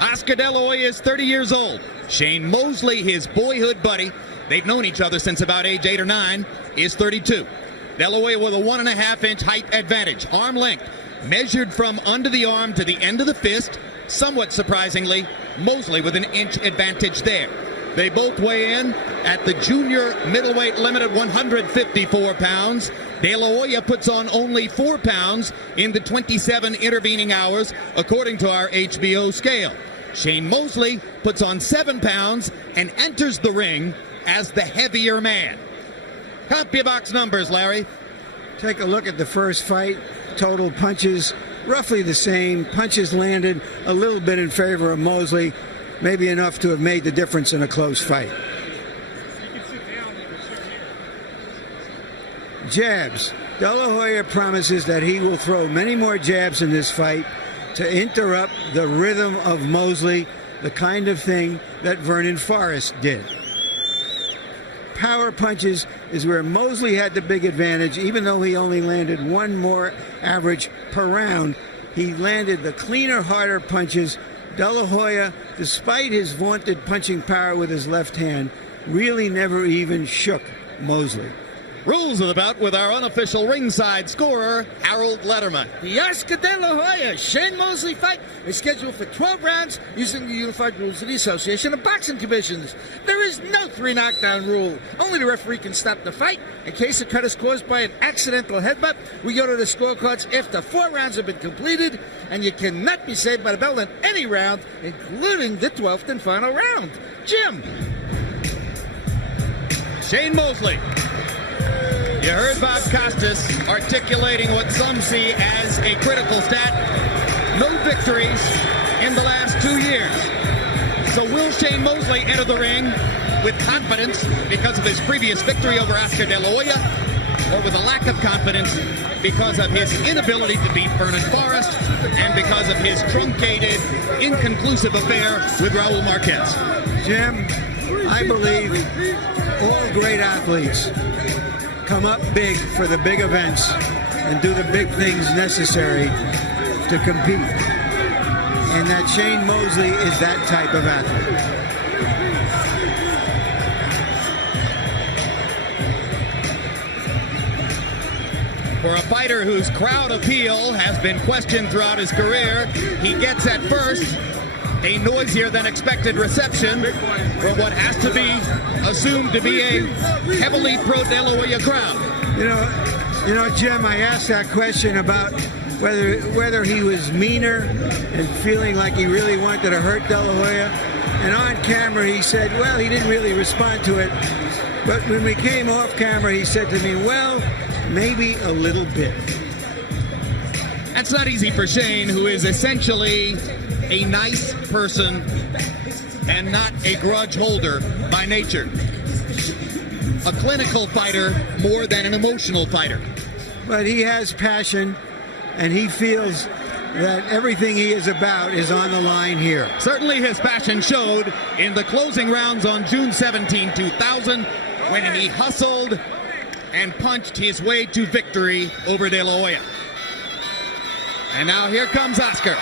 Oscar De La Hoya is 30 years old. Shane Mosley, his boyhood buddy, they've known each other since about age 8 or 9, is 32. De La Hoya with a 1.5-inch height advantage. Arm length measured from under the arm to the end of the fist. Somewhat surprisingly, Mosley with an inch advantage there. They both weigh in at the junior middleweight limit at 154 pounds. De La Hoya puts on only 4 pounds in the 27 intervening hours, according to our HBO scale. Shane Mosley puts on 7 pounds and enters the ring as the heavier man. CompuBox numbers, Larry. Take a look at the first fight. Total punches, roughly the same. Punches landed a little bit in favor of Mosley, maybe enough to have made the difference in a close fight. Jabs. De La Hoya promises that he will throw many more jabs in this fight to interrupt the rhythm of Mosley, the kind of thing that Vernon Forrest did. Power punches is where Mosley had the big advantage. Even though he only landed 1 more average per round, he landed the cleaner, harder punches. De La Hoya, despite his vaunted punching power with his left hand, really never even shook Mosley. Rules of the bout with our unofficial ringside scorer, Harold Letterman. The Oscar De La Hoya Shane Mosley fight is scheduled for 12 rounds using the unified rules of the Association of Boxing Commissions. There is no 3 knockdown rule. Only the referee can stop the fight. In case a cut is caused by an accidental headbutt, we go to the scorecards after 4 rounds have been completed, and you cannot be saved by the bell in any round, including the 12th and final round. Jim. Shane Mosley. You heard Bob Costas articulating what some see as a critical stat. No victories in the last 2 years. So will Shane Mosley enter the ring with confidence because of his previous victory over Oscar De La Hoya, or with a lack of confidence because of his inability to beat Vernon Forrest and because of his truncated, inconclusive affair with Raul Marquez? Jim, I believe all great athletes come up big for the big events and do the big things necessary to compete. And that Shane Mosley is that type of athlete. For a fighter whose crowd appeal has been questioned throughout his career, he gets at first a noisier than expected reception from what has to be assumed to be a heavily pro-De La Hoya crowd. You know, Jim, I asked that question about whether he was meaner and feeling like he really wanted to hurt De La Hoya. And on camera he said, well, he didn't really respond to it. But when we came off camera, he said to me, well, maybe a little bit. That's not easy for Shane, who is essentially a nice person and not a grudge holder by nature. A clinical fighter more than an emotional fighter. But he has passion, and he feels that everything he is about is on the line here. Certainly his passion showed in the closing rounds on June 17, 2000, when he hustled and punched his way to victory over De La Hoya. And now here comes Oscar.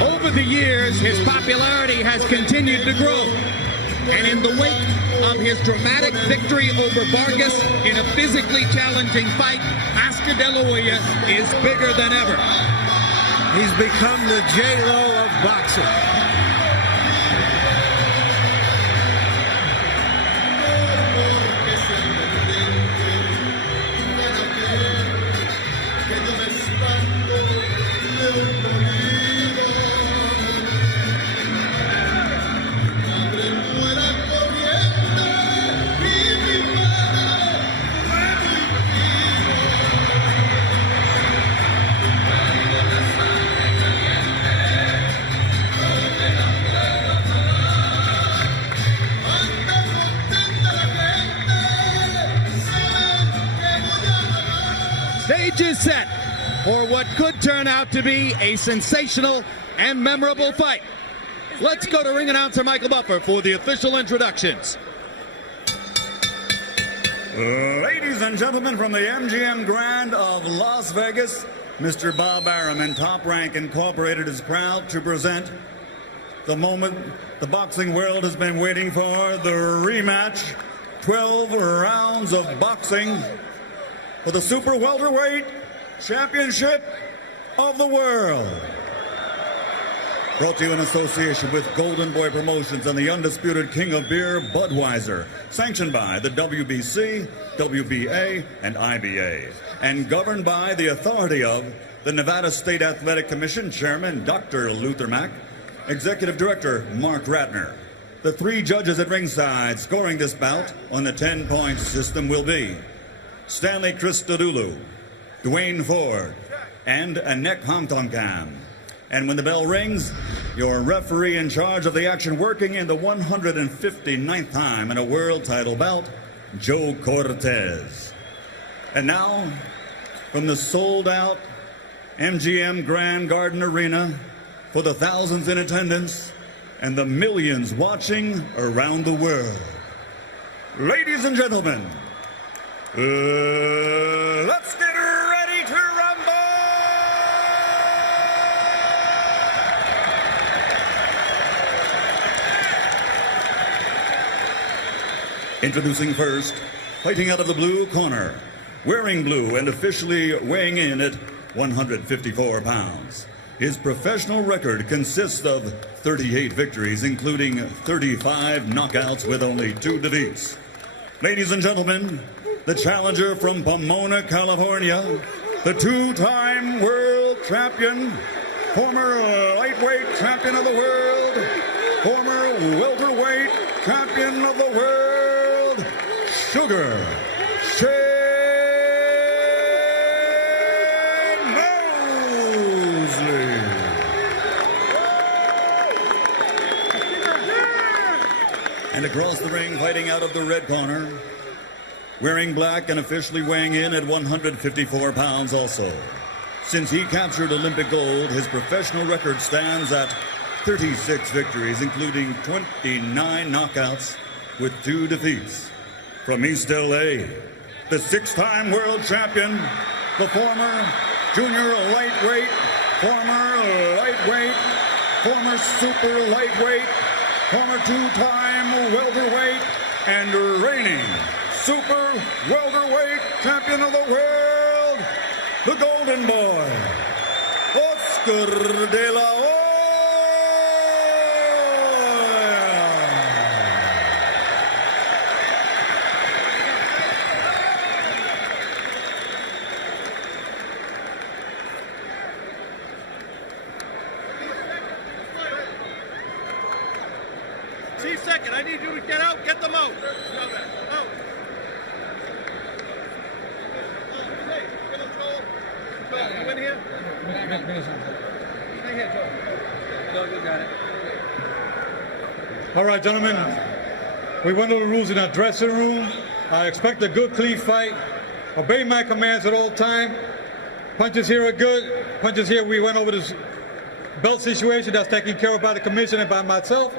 Over the years, his popularity has continued to grow. And in the wake of his dramatic victory over Vargas in a physically challenging fight, Oscar De La Hoya is bigger than ever. He's become the J-Lo of boxing. Stage is set for what could turn out to be a sensational and memorable fight. Let's go to ring announcer Michael Buffer for the official introductions. Ladies and gentlemen, from the MGM Grand of Las Vegas, Mr. Bob Arum and Top Rank Incorporated is proud to present the moment the boxing world has been waiting for, the rematch, 12 rounds of boxing for the Super Welterweight Championship of the World. Brought to you in association with Golden Boy Promotions and the undisputed king of beer, Budweiser. Sanctioned by the WBC, WBA, and IBA. And governed by the authority of the Nevada State Athletic Commission Chairman, Dr. Luther Mack, Executive Director, Mark Ratner. The three judges at ringside scoring this bout on the 10-point system will be Stanley Christodoulou, Dwayne Ford, and Anek Hamtonkam. And when the bell rings, your referee in charge of the action, working in the 159th time in a world title bout, Joe Cortez. And now, from the sold-out MGM Grand Garden Arena, for the thousands in attendance and the millions watching around the world, ladies and gentlemen, let's get ready to rumble! Introducing first, fighting out of the blue corner, wearing blue and officially weighing in at 154 pounds. His professional record consists of 38 victories, including 35 knockouts with only 2 defeats. Ladies and gentlemen, the challenger from Pomona, California, the 2-time world champion, former lightweight champion of the world, former welterweight champion of the world, Sugar Shane Mosley. And across the ring, fighting out of the red corner, wearing black and officially weighing in at 154 pounds also. Since he captured Olympic gold, his professional record stands at 36 victories, including 29 knockouts with 2 defeats. From East LA, the 6-time world champion, the former junior lightweight, former lightweight, former super lightweight, former 2-time welterweight, and reigning super welterweight champion of the world, the Golden Boy, Oscar de la Hoya. Chief second, I need you to get out, get them out. Out. You in here? Stay here, Joe. Joe, you got it. All right, gentlemen. We went over the rules in our dressing room. I expect a good, clean fight. Obey my commands at all time. Punches here are good. Punches here, we went over this belt situation that's taken care of by the commission and by myself.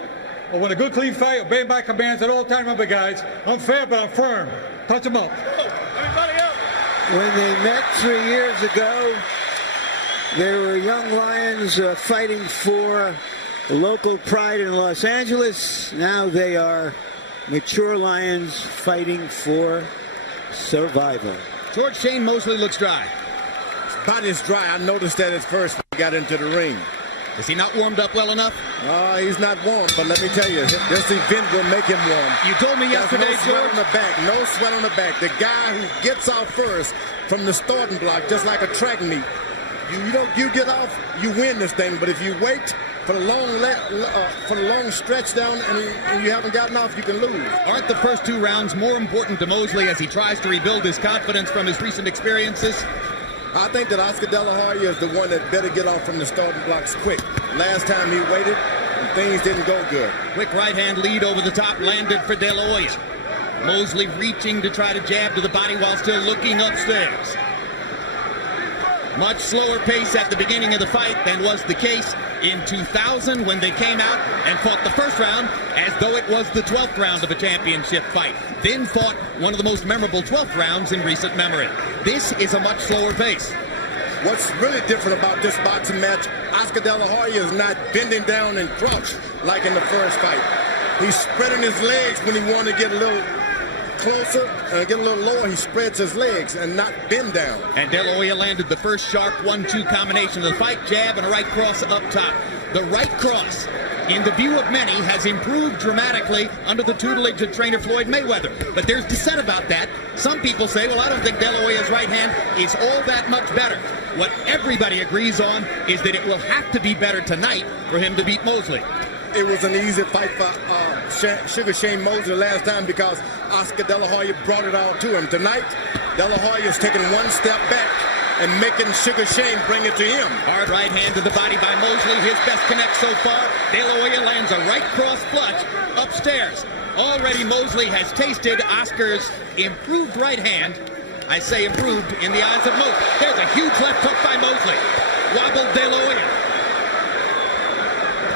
But when a good, clean fight, obey my commands at all time. Remember, guys, I'm fair, but I'm firm. Touch them up. Everybody out. When they met 3 years ago, they were young lions fighting for local pride in Los Angeles. Now they are mature lions fighting for survival. George Shane Mosley looks dry. His body's dry. I noticed that at first when he got into the ring. Is he not warmed up well enough? He's not warm, but let me tell you, this event will make him warm. You told me yesterday, no sweat George. on the back, no sweat on the back. The guy who gets off first from the starting block, just like a track meet, you get off, you win this thing. But if you wait for the long stretch down and you haven't gotten off, you can lose. Aren't the first 2 rounds more important to Mosley as he tries to rebuild his confidence from his recent experiences? I think that Oscar De La Hoya is the one that better get off from the starting blocks quick. Last time he waited, things didn't go good. Quick right-hand lead over the top landed for De La Hoya. Mosley reaching to try to jab to the body while still looking upstairs. Much slower pace at the beginning of the fight than was the case in 2000 when they came out and fought the first round as though it was the 12th round of a championship fight. Then fought one of the most memorable 12th rounds in recent memory. This is a much slower pace. What's really different about this boxing match, Oscar De La Hoya is not bending down and crouch like in the first fight. He's spreading his legs when he wants to get a little closer and get a little lower. He spreads his legs and not bend down. And De La Hoya landed the first sharp 1-2 combination of the fight, jab and a right cross up top. The right cross, in the view of many, has improved dramatically under the tutelage of trainer Floyd Mayweather. But there's dissent about that. Some people say, well, I don't think De La Hoya's right hand is all that much better. What everybody agrees on is that it will have to be better tonight for him to beat Mosley. It was an easy fight for Sugar Shane Mosley last time because Oscar De La Hoya brought it all to him. Tonight, De La Hoya is taking one step back and making Sugar Shane bring it to him. Hard right hand to the body by Mosley, his best connect so far. De La Hoya lands a right cross flush upstairs. Already Mosley has tasted Oscar's improved right hand. I say improved in the eyes of Mosley. There's a huge left hook by Mosley. Wobbled De La Hoya.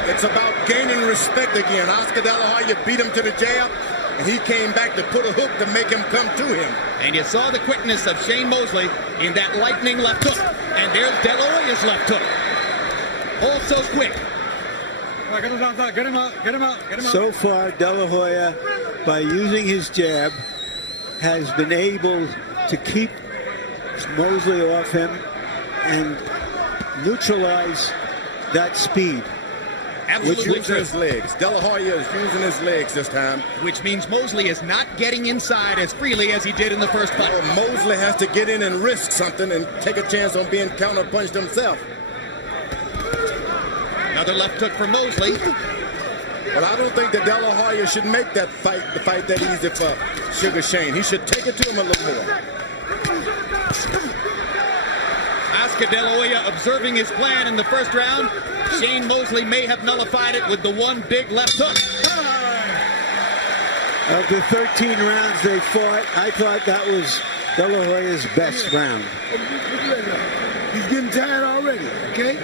It's about gaining respect again. Oscar De La Hoya beat him to the jab, and he came back to put a hook to make him come to him. And you saw the quickness of Shane Mosley in that lightning left hook. And there's De La Hoya's left hook. Also quick. Get him out, get him out, get him out. So far, De La Hoya, by using his jab, has been able to keep Mosley off him and neutralize that speed. Absolutely Using his legs. De La Hoya is using his legs this time. Which means Mosley is not getting inside as freely as he did in the first fight. Well, Mosley has to get in and risk something and take a chance on being counterpunched himself. Another left hook for Mosley. But I don't think that De La Hoya should make that fight, the fight that easy for Sugar Shane. He should take it to him a little more. Oscar De La Hoya observing his plan in the first round. Shane Mosley may have nullified it with the one big left hook. Of the 13 rounds they fought, I thought that was De La Hoya's best round. He's getting tired already, okay?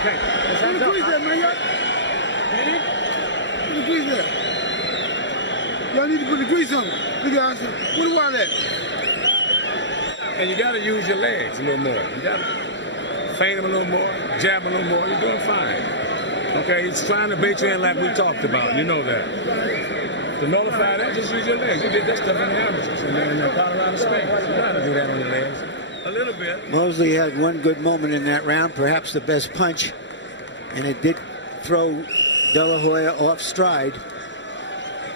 Okay. Put the grease there, man. Put the grease there. Y'all need to put the grease on it. Look at us. Put the water there. And you got to use your legs a little more. You got to feint them a little more, jab a little more. You're doing fine. Okay, he's trying to bait you in like we talked about. You know that. To nullify that, just use your legs. You did that stuff in the amateurs in the Colorado Springs. You got to do that on your legs. A little bit. Mosley had one good moment in that round, perhaps the best punch, and it did throw De La Hoya off stride.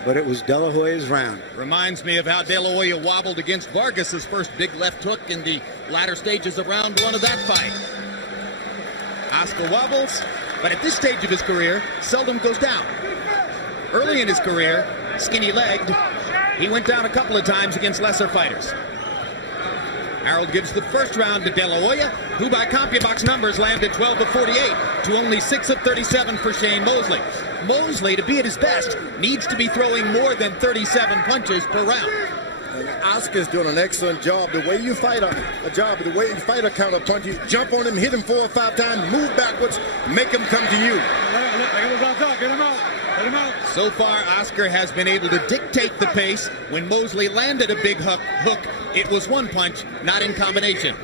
But it was De La Hoya's round. Reminds me of how De La Hoya wobbled against Vargas's first big left hook in the latter stages of round one of that fight. Oscar wobbles, but at this stage of his career, seldom goes down. Early in his career, skinny-legged, he went down a couple of times against lesser fighters. Harold gives the first round to De La Hoya, who by CompuBox numbers landed 12 of 48 to only 6 of 37 for Shane Mosley. Mosley, to be at his best, needs to be throwing more than 37 punches per round. And Oscar's doing an excellent job. The way you fight a counter punch, you jump on him, hit him 4 or 5 times, move backwards, make him come to you. Get him out. So far, Oscar has been able to dictate the pace. When Mosley landed a big hook, it was one punch, not in combination.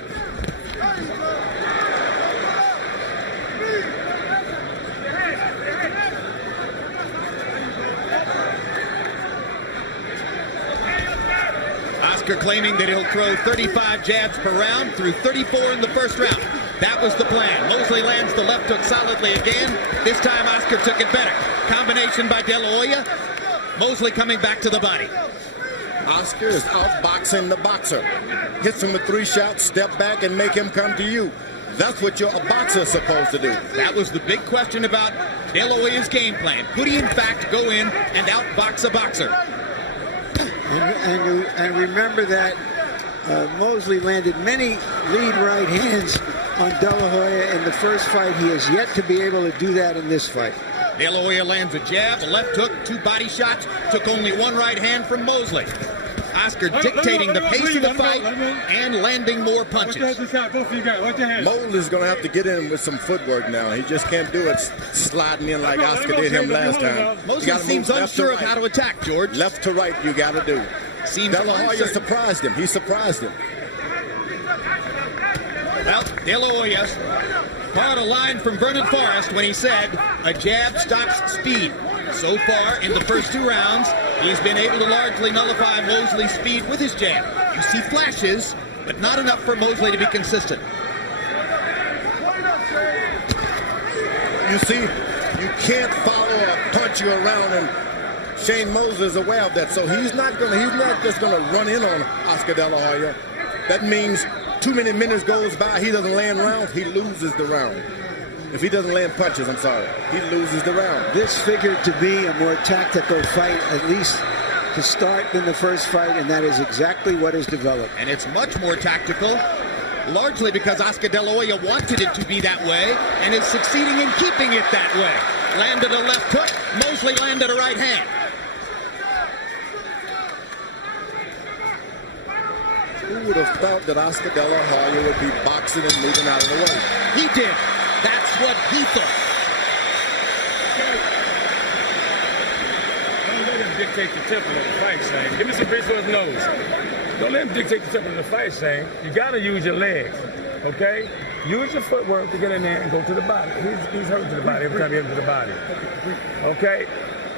Oscar claiming that he'll throw 35 jabs per round, through 34 in the first round. That was the plan. Mosley lands the left hook solidly again. This time Oscar took it better. Combination by De La Hoya. Mosley coming back to the body. Oscar is outboxing the boxer. Hits him with 3 shots, step back, and make him come to you. That's what a boxer is supposed to do. That was the big question about De La Hoya's game plan. Could he, in fact, go in and outbox a boxer? And remember that Mosley landed many lead right hands on De La Hoya in the first fight. He has yet to be able to do that in this fight. De La Hoya lands a jab, a left hook, 2 body shots, took only 1 right hand from Mosley. Oscar dictating the pace of the fight and landing more punches. Mosley's going to have to get in with some footwork now. He just can't do it sliding in like Oscar did him last time. Mosley seems unsure of how to attack, George. Left to right, you got to do. Seems De La Hoya surprised him. He surprised him. Well, De La Hoya borrowed a line from Vernon Forrest when he said, a jab stops speed. So far, in the first 2 rounds, he's been able to largely nullify Mosley's speed with his jab. You see flashes, but not enough for Mosley to be consistent. You see, you can't follow a puncher around, and Shane Mosley is aware of that. So he's not just going to run in on Oscar De La Hoya. That means too many minutes goes by, he doesn't land rounds, he loses the round. If he doesn't land punches, I'm sorry, he loses the round. This figured to be a more tactical fight, at least to start, than the first fight, and that is exactly what has developed. And it's much more tactical, largely because Oscar De La Hoya wanted it to be that way and is succeeding in keeping it that way. Landed a left hook, Mosley landed a right hand. Who would have thought that Oscar De La Hoya would be boxing and moving out of the way? He did. That's what he thought. Don't let him dictate the tempo of the fight, Shane. Give me some grease on his nose. Don't let him dictate the tempo of the fight, Shane. You got to use your legs, okay? Use your footwork to get in there and go to the body. He's hurt to the body every time he hits to the body, okay?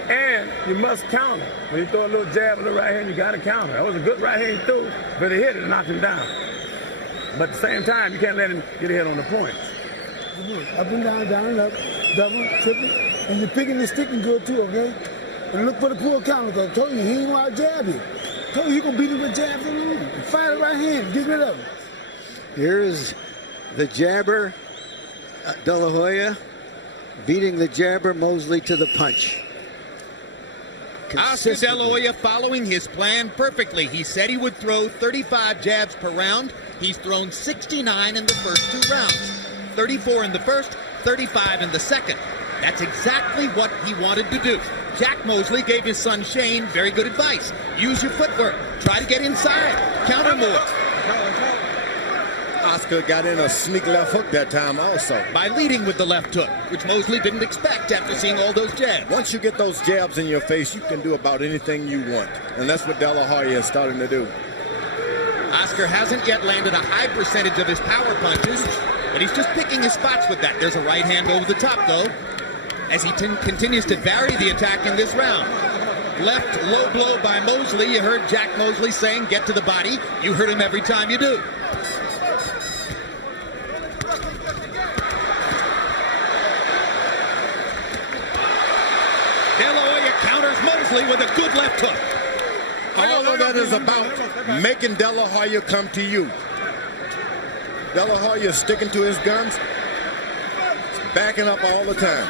And you must counter. When you throw a little jab with the right hand, you got to counter. That was a good right hand he threw, but he hit it and knocked him down. But at the same time, you can't let him get a hit on the points. Up and down, down and up, double, triple, and you're picking and sticking good too, okay? And look for the pull counter, because I told you he ain't know how to jab you. I told you you're going to beat him with jabs and fire the right hand, get rid of him. Here is the jabber, De La Hoya, beating the jabber Mosley to the punch. Oscar De La Hoya following his plan perfectly. He said he would throw 35 jabs per round. He's thrown 69 in the first 2 rounds. 34 in the first, 35 in the second. That's exactly what he wanted to do. Jack Mosley gave his son Shane very good advice. Use your footwork. Try to get inside. Counter more. Oscar got in a sneak left hook that time also. By leading with the left hook, which Mosley didn't expect after seeing all those jabs. Once you get those jabs in your face, you can do about anything you want. And that's what De La Hoya is starting to do. Oscar hasn't yet landed a high percentage of his power punches, but he's just picking his spots with that. There's a right hand over the top, though, as he continues to vary the attack in this round. Left low blow by Mosley. You heard Jack Mosley saying, get to the body. You heard him every time you do. De La Hoya counters Mosley with a good left hook. All of that is about making De La Hoya come to you. De La Hoya is sticking to his guns, backing up all the time.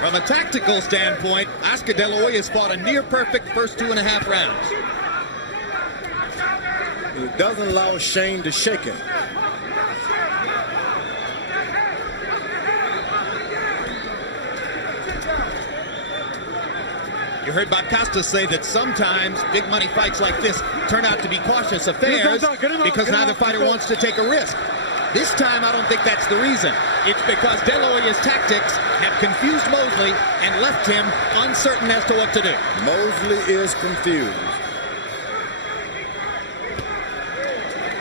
From a tactical standpoint, Oscar De La Hoya has fought a near-perfect first 2.5 rounds. It doesn't allow Shane to shake him. You heard Bob Costa say that sometimes big money fights like this turn out to be cautious affairs because neither fighter wants to take a risk. This time, I don't think that's the reason. It's because De La Hoya's tactics have confused Mosley and left him uncertain as to what to do. Mosley is confused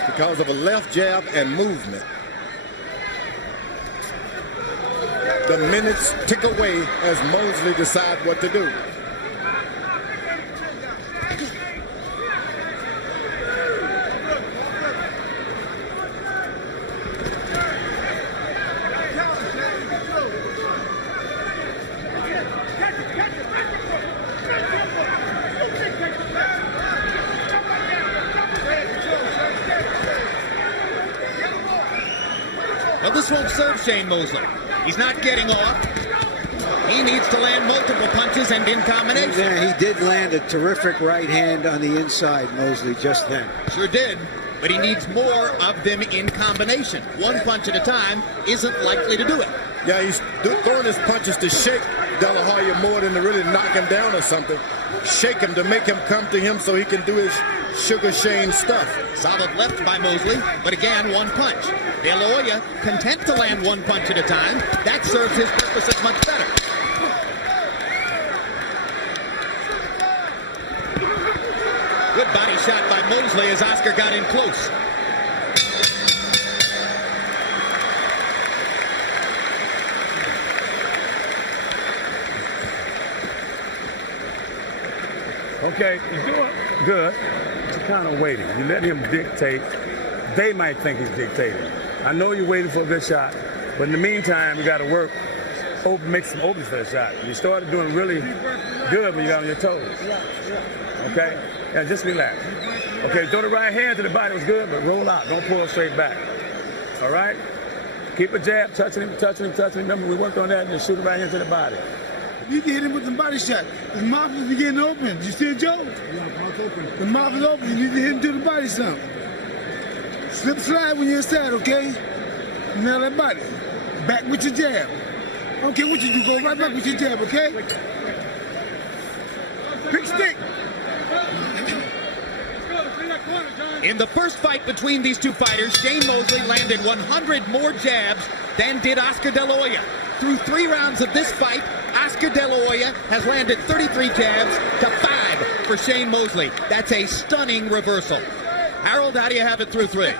because of a left jab and movement. The minutes tick away as Mosley decides what to do. Well, this won't serve Shane Mosley. He's not getting off. He needs to land multiple punches and in combination. Yeah, he did land a terrific right hand on the inside, Mosley, just then. Sure did, but he needs more of them in combination. One punch at a time isn't likely to do it. Yeah, he's throwing his punches to shake De La Hoya more than to really knock him down or something. Shake him to make him come to him so he can do his Sugar Shane stuff. Solid left by Mosley, but again, one punch. De La Hoya content to land one punch at a time. That serves his purposes much better. Good body shot by Mosley as Oscar got in close. Okay, he's doing good. He's kind of waiting. You let him dictate. They might think he's dictating. I know you're waiting for a good shot, but in the meantime, you got to work, make some opens for the shot. You started doing really good when you got on your toes. Okay? And just relax. Okay, throw the right hand to the body was good, but roll out. Don't pull straight back. All right? Keep a jab, touching him. Remember, we worked on that and just shoot the right hand to the body. You can hit him with the body shot. His mouth is beginning to open. You see it, Joe? Yeah, mouth open. The mouth is open. You need to hit him to the body something. Slip slide when you're inside, okay? Nail that body. Back with your jab. I don't care what you do, go right back with your jab, okay? Big stick. In the first fight between these two fighters, Shane Mosley landed 100 more jabs than did Oscar De La Hoya. Through 3 rounds of this fight, Oscar De La Hoya has landed 33 jabs to 5 for Shane Mosley. That's a stunning reversal. Harold, how do you have it through 3?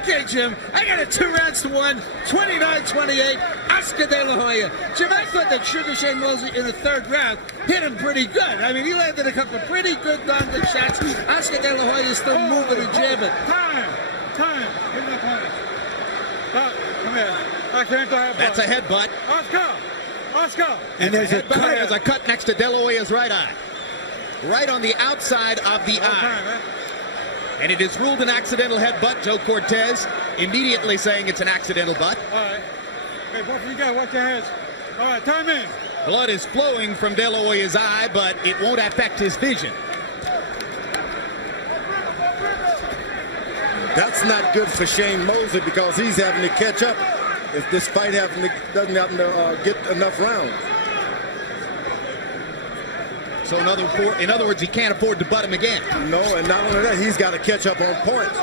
Okay, Jim, I got it 2 rounds to 1, 29-28, Oscar De La Hoya. Jim, I thought that Sugar Shane Mosley in the 3rd round hit him pretty good. I mean, he landed a couple of pretty good darn good shots. Oscar De La Hoya is still moving and jabbing. Time. Give me time. Come here. I can't have That's a headbutt. Oscar. And there's a cut next to De La Hoya's right eye. Right on the outside of the eye. And it is ruled an accidental headbutt. Joe Cortez immediately saying it's an accidental butt. All right. Hey, both of you guys, watch your heads. All right, time in. Blood is flowing from De La Hoya's eye, but it won't affect his vision. That's not good for Shane Mosley because he's having to catch up if this fight doesn't happen to get enough rounds. So in other words, he can't afford to butt him again. No, and not only that, he's got to catch up on points.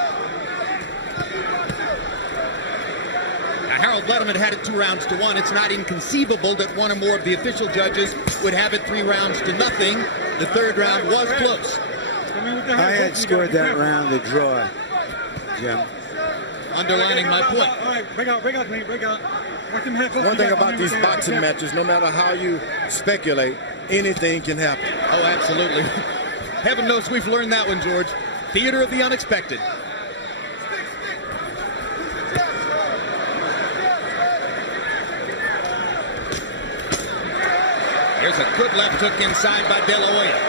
Now, Harold Letterman had it 2 rounds to 1. It's not inconceivable that one or more of the official judges would have it 3 rounds to nothing. The 3rd round was close. I had scored that round a draw, Jim. Underlining my point. All right, break out. One thing about these boxing matches, no matter how you speculate, anything can happen. Oh, absolutely. Heaven knows we've learned that one, George. Theater of the unexpected. Here's a good left hook inside by De La Hoya.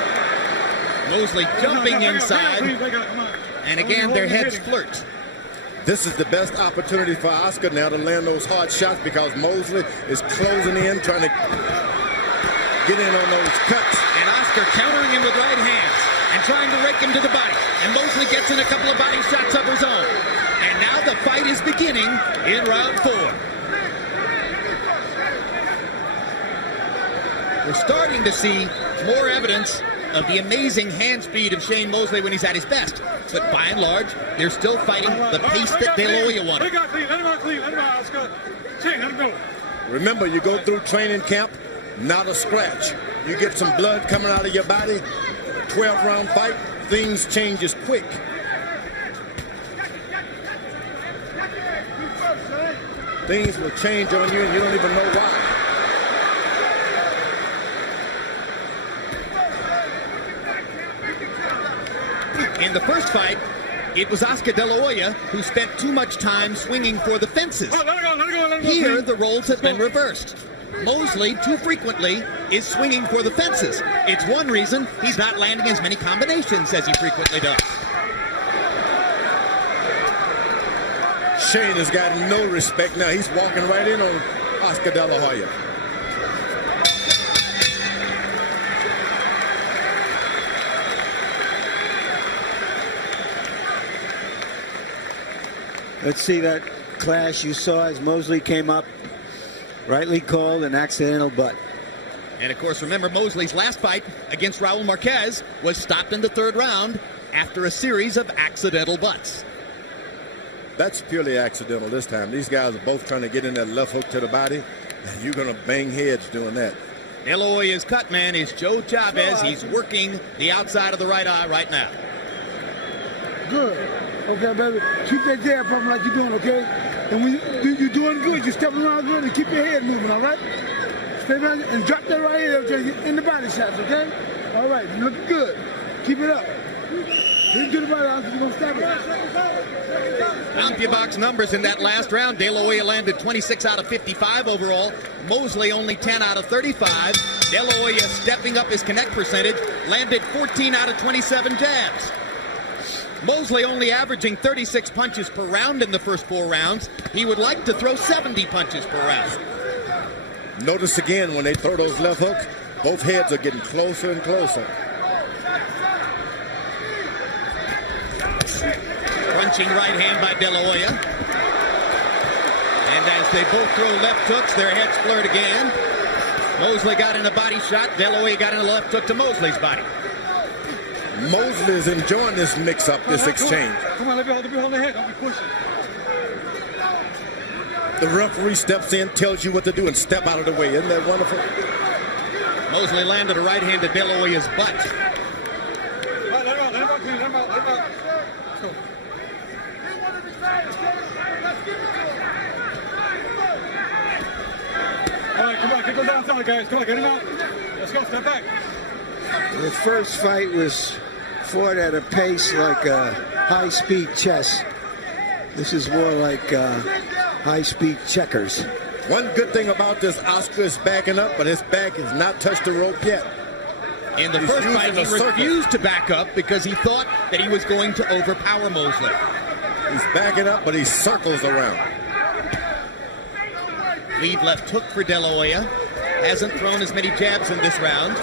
Mosley jumping inside. And again, their heads flirt. This is the best opportunity for Oscar now to land those hard shots because Mosley is closing in, trying to get in on those cuts. And Oscar countering him with right hands and trying to rake him to the body. And Mosley gets in a couple of body shots of his own. And now the fight is beginning in round 4. We're starting to see more evidence of the amazing hand speed of Shane Mosley when he's at his best. But by and large, they're still fighting the pace that De La Hoya wanted. Remember, you go through training camp, not a scratch. You get some blood coming out of your body, 12-round fight, things change as quick. Things will change on you and you don't even know why. In the first fight, it was Oscar De La Hoya who spent too much time swinging for the fences. Here, the roles have been reversed. Mosley, too frequently, is swinging for the fences. It's one reason he's not landing as many combinations as he frequently does. Shane has got no respect now. He's walking right in on Oscar De La Hoya. Let's see that clash you saw as Mosley came up. rightly called an accidental butt. And, of course, remember Mosley's last fight against Raul Marquez was stopped in the 3rd round after a series of accidental butts. That's purely accidental this time. These guys are both trying to get in that left hook to the body. You're going to bang heads doing that. De La Hoya's cut man is Joe Chavez. He's working the outside of the right eye right now. Good. Okay, baby. Keep that jab pumping like you're doing, okay? And when you're doing good, you're stepping around good, and keep your head moving, all right? Stay back and drop that right here in the body shots, okay? All right, you're looking good. Keep it up. You do the body out, you're going to stop it. CompuBox numbers in that last round. De La Hoya landed 26 out of 55 overall. Mosley only 10 out of 35. De La Hoya stepping up his connect percentage, landed 14 out of 27 jabs. Mosley only averaging 36 punches per round in the first 4 rounds. He would like to throw 70 punches per round. Notice again when they throw those left hooks, both heads are getting closer and closer. Crunching right hand by De La Hoya. And as they both throw left hooks, their heads flirt again. Mosley got in a body shot. De La Hoya got in a left hook to Mosley's body. Mosley is enjoying this mix-up, this exchange. Come on, let me hold the head. Don't be pushing. The referee steps in, tells you what to do, and step out of the way. Isn't that wonderful? Mosley landed a right hand to De La Hoya's butt. Let him out. Let's go. All right, come on, get those outside, guys. Come on, get him out. Let's go, step back. The first fight was fought at a pace like high-speed chess. This is more like high-speed checkers. One good thing about this, Oscar is backing up, but his back has not touched the rope yet. In the first fight, he refused to back up because he thought that he was going to overpower Mosley. He's backing up, but he circles around. Lead left hook for De La Hoya. Hasn't thrown as many jabs in this round.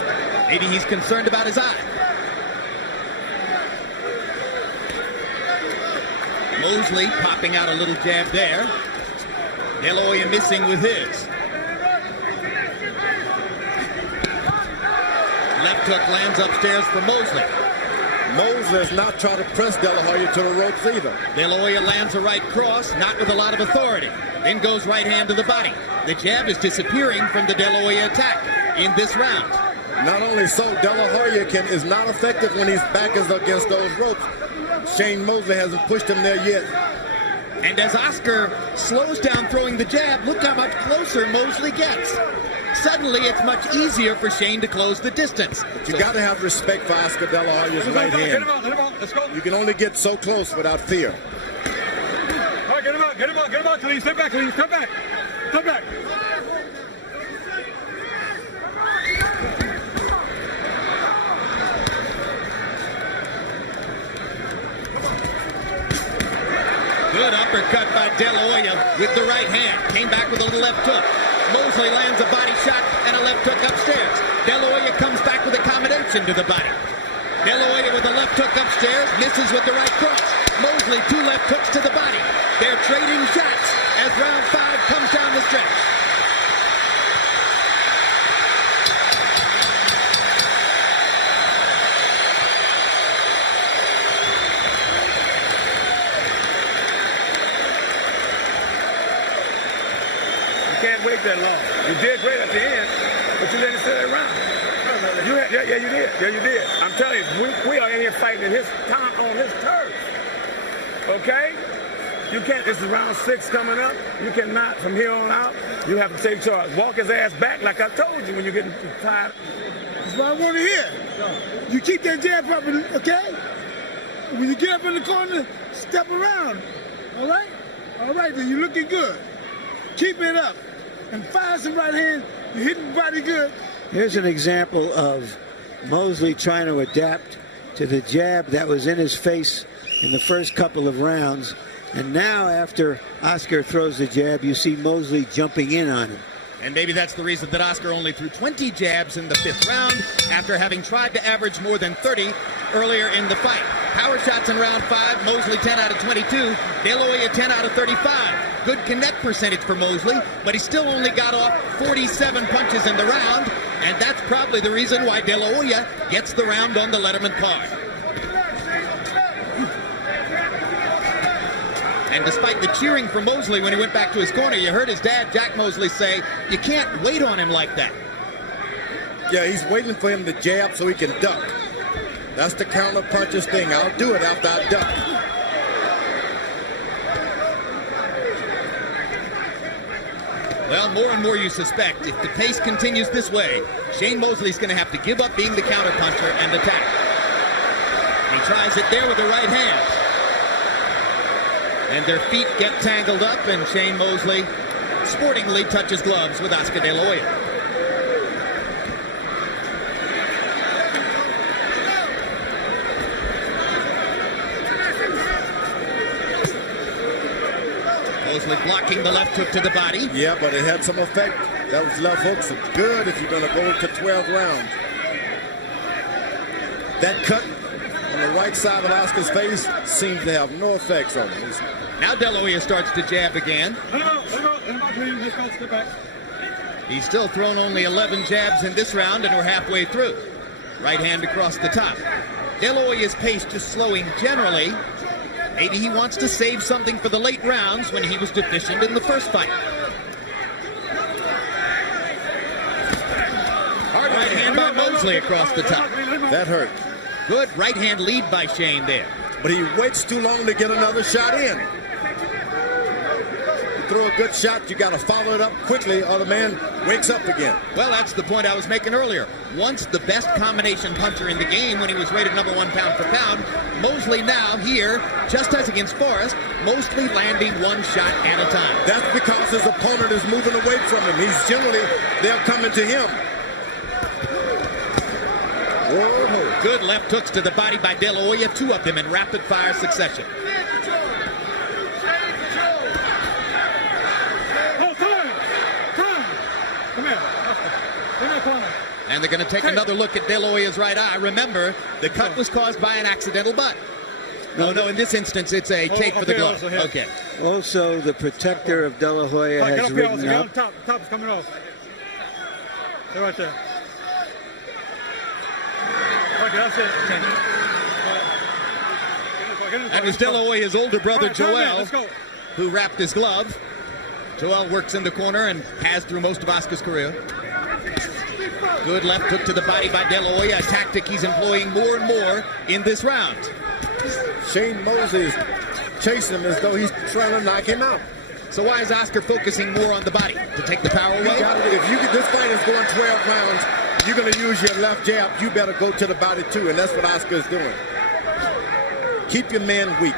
Maybe he's concerned about his eye. Mosley popping out a little jab there. De La Hoya missing with his. Left hook lands upstairs for Mosley. Mosley has not tried to press De La Hoya to the ropes either. De La Hoya lands a right cross, not with a lot of authority. Then goes right hand to the body. The jab is disappearing from the De La Hoya attack in this round. Not only so, De La Hoya is not effective when his back is against those ropes. Shane Mosley hasn't pushed him there yet. And as Oscar slows down throwing the jab, look how much closer Mosley gets. Suddenly, it's much easier for Shane to close the distance. But you got to have respect for Oscar De La Hoya's right hand. Get him out. Let's go. You can only get so close without fear. All right, get him out, Khalid. Step back, Khalid. Step back. Good uppercut by De La Hoya with the right hand. Came back with a little left hook. Mosley lands a body shot and a left hook upstairs. De La Hoya comes back with a combination to the body. De La Hoya with a left hook upstairs, misses with the right cross. Mosley 2 left hooks to the body. They're trading shots as round 5 comes down the stretch. Can't wait that long. You did great at the end, but you let it sit around. Yeah, you did. Yeah, you did. I'm telling you, we are in here fighting in his town on his turf. Okay? You can't. This is round 6 coming up. You cannot, from here on out, you have to take charge. Walk his ass back like I told you when you're getting tired. That's what I want to hear. You keep that jab up, okay? When you get up in the corner, step around. All right? All right, then you're looking good. Keep it up. And fire some right hands. You're hitting the body good. Here's an example of Mosley trying to adapt to the jab that was in his face in the first couple of rounds. And now after Oscar throws the jab, you see Mosley jumping in on him. And maybe that's the reason that Oscar only threw 20 jabs in the 5th round after having tried to average more than 30 earlier in the fight. Power shots in round 5, Mosley 10 out of 22, De La Hoya 10 out of 35. Good connect percentage for Mosley, but he still only got off 47 punches in the round, and that's probably the reason why De La Hoya gets the round on the Letterman card. And despite the cheering for Mosley when he went back to his corner, you heard his dad, Jack Mosley, say, you can't wait on him like that. Yeah, he's waiting for him to jab so he can duck. That's the counter puncher's thing. I'll do it after I duck. Well, more and more you suspect, if the pace continues this way, Shane Mosley's going to have to give up being the counter puncher and attack. He tries it there with the right hand. And their feet get tangled up, and Shane Mosley sportingly touches gloves with Oscar De La Hoya. Mosley blocking the left hook to the body. Yeah, but it had some effect. Those left hooks are good if you're going to go to 12 rounds. That cut on the right side of Oscar's face seems to have no effects on him. Now De La Hoya starts to jab again. He's still thrown only 11 jabs in this round, and we're halfway through. Right hand across the top. De La Hoya's pace just slowing generally. Maybe he wants to save something for the late rounds when he was deficient in the first fight. Hard right hand by Mosley across the top. That hurt. Good right hand lead by Shane there. But he waits too long to get another shot in. You throw a good shot, you got to follow it up quickly, or the man wakes up again. Well, that's the point I was making earlier. Once the best combination puncher in the game when he was rated number 1 pound for pound, Mosley now here, just as against Forrest, mostly landing one shot at a time. That's because his opponent is moving away from him. They're coming to him. Whoa. Good left hooks to the body by De La Hoya, 2 of them in rapid fire succession. And they're going to take another look at De La Hoya's right eye. Remember, the cut was caused by an accidental butt. No, in this instance, it's a take for the glove. Okay. Also, the protector of De La Hoya has ridden up. Top is coming off. Stay right there. Okay, that's it. That was De La Hoya's older brother, Joel, who wrapped his glove. Joel works in the corner and has through most of Oscar's career. Good left hook to the body by De La Hoya, a tactic he's employing more and more in this round. Shane Mosley is chasing him as though he's trying to knock him out. So why is Oscar focusing more on the body? To take the power away? This fight is going 12 rounds, you're going to use your left jab, you better go to the body too, and that's what Oscar is doing. Keep your man weak.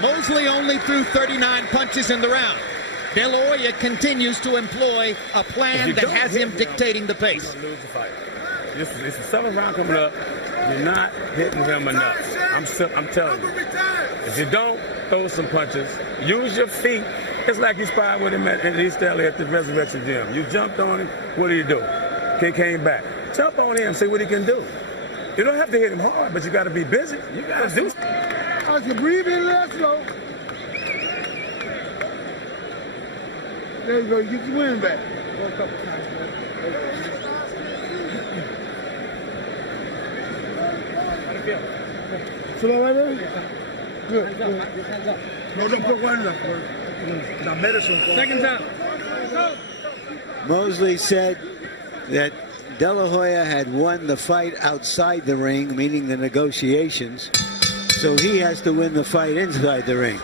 Mosley only threw 39 punches in the round. De La Hoya continues to employ a plan that has him dictating the pace. Lose the fight. It's the 7th round coming up. You're not hitting him enough. I'm telling you. If you don't throw some punches, use your feet. It's like you sparred with him in East LA at the Resurrection Gym. You jumped on him. What do you do? He came back. Jump on him, see what he can do. You don't have to hit him hard, but you got to be busy. You got to do something. I can breathe in less slow. There you go. You get your wind back. Go a couple times, man. So that right there? Good. Hands up. No, don't put one left. Now medicine. Seconds out. Mosley said that De La Hoya had won the fight outside the ring, meaning the negotiations. So he has to win the fight inside the ring.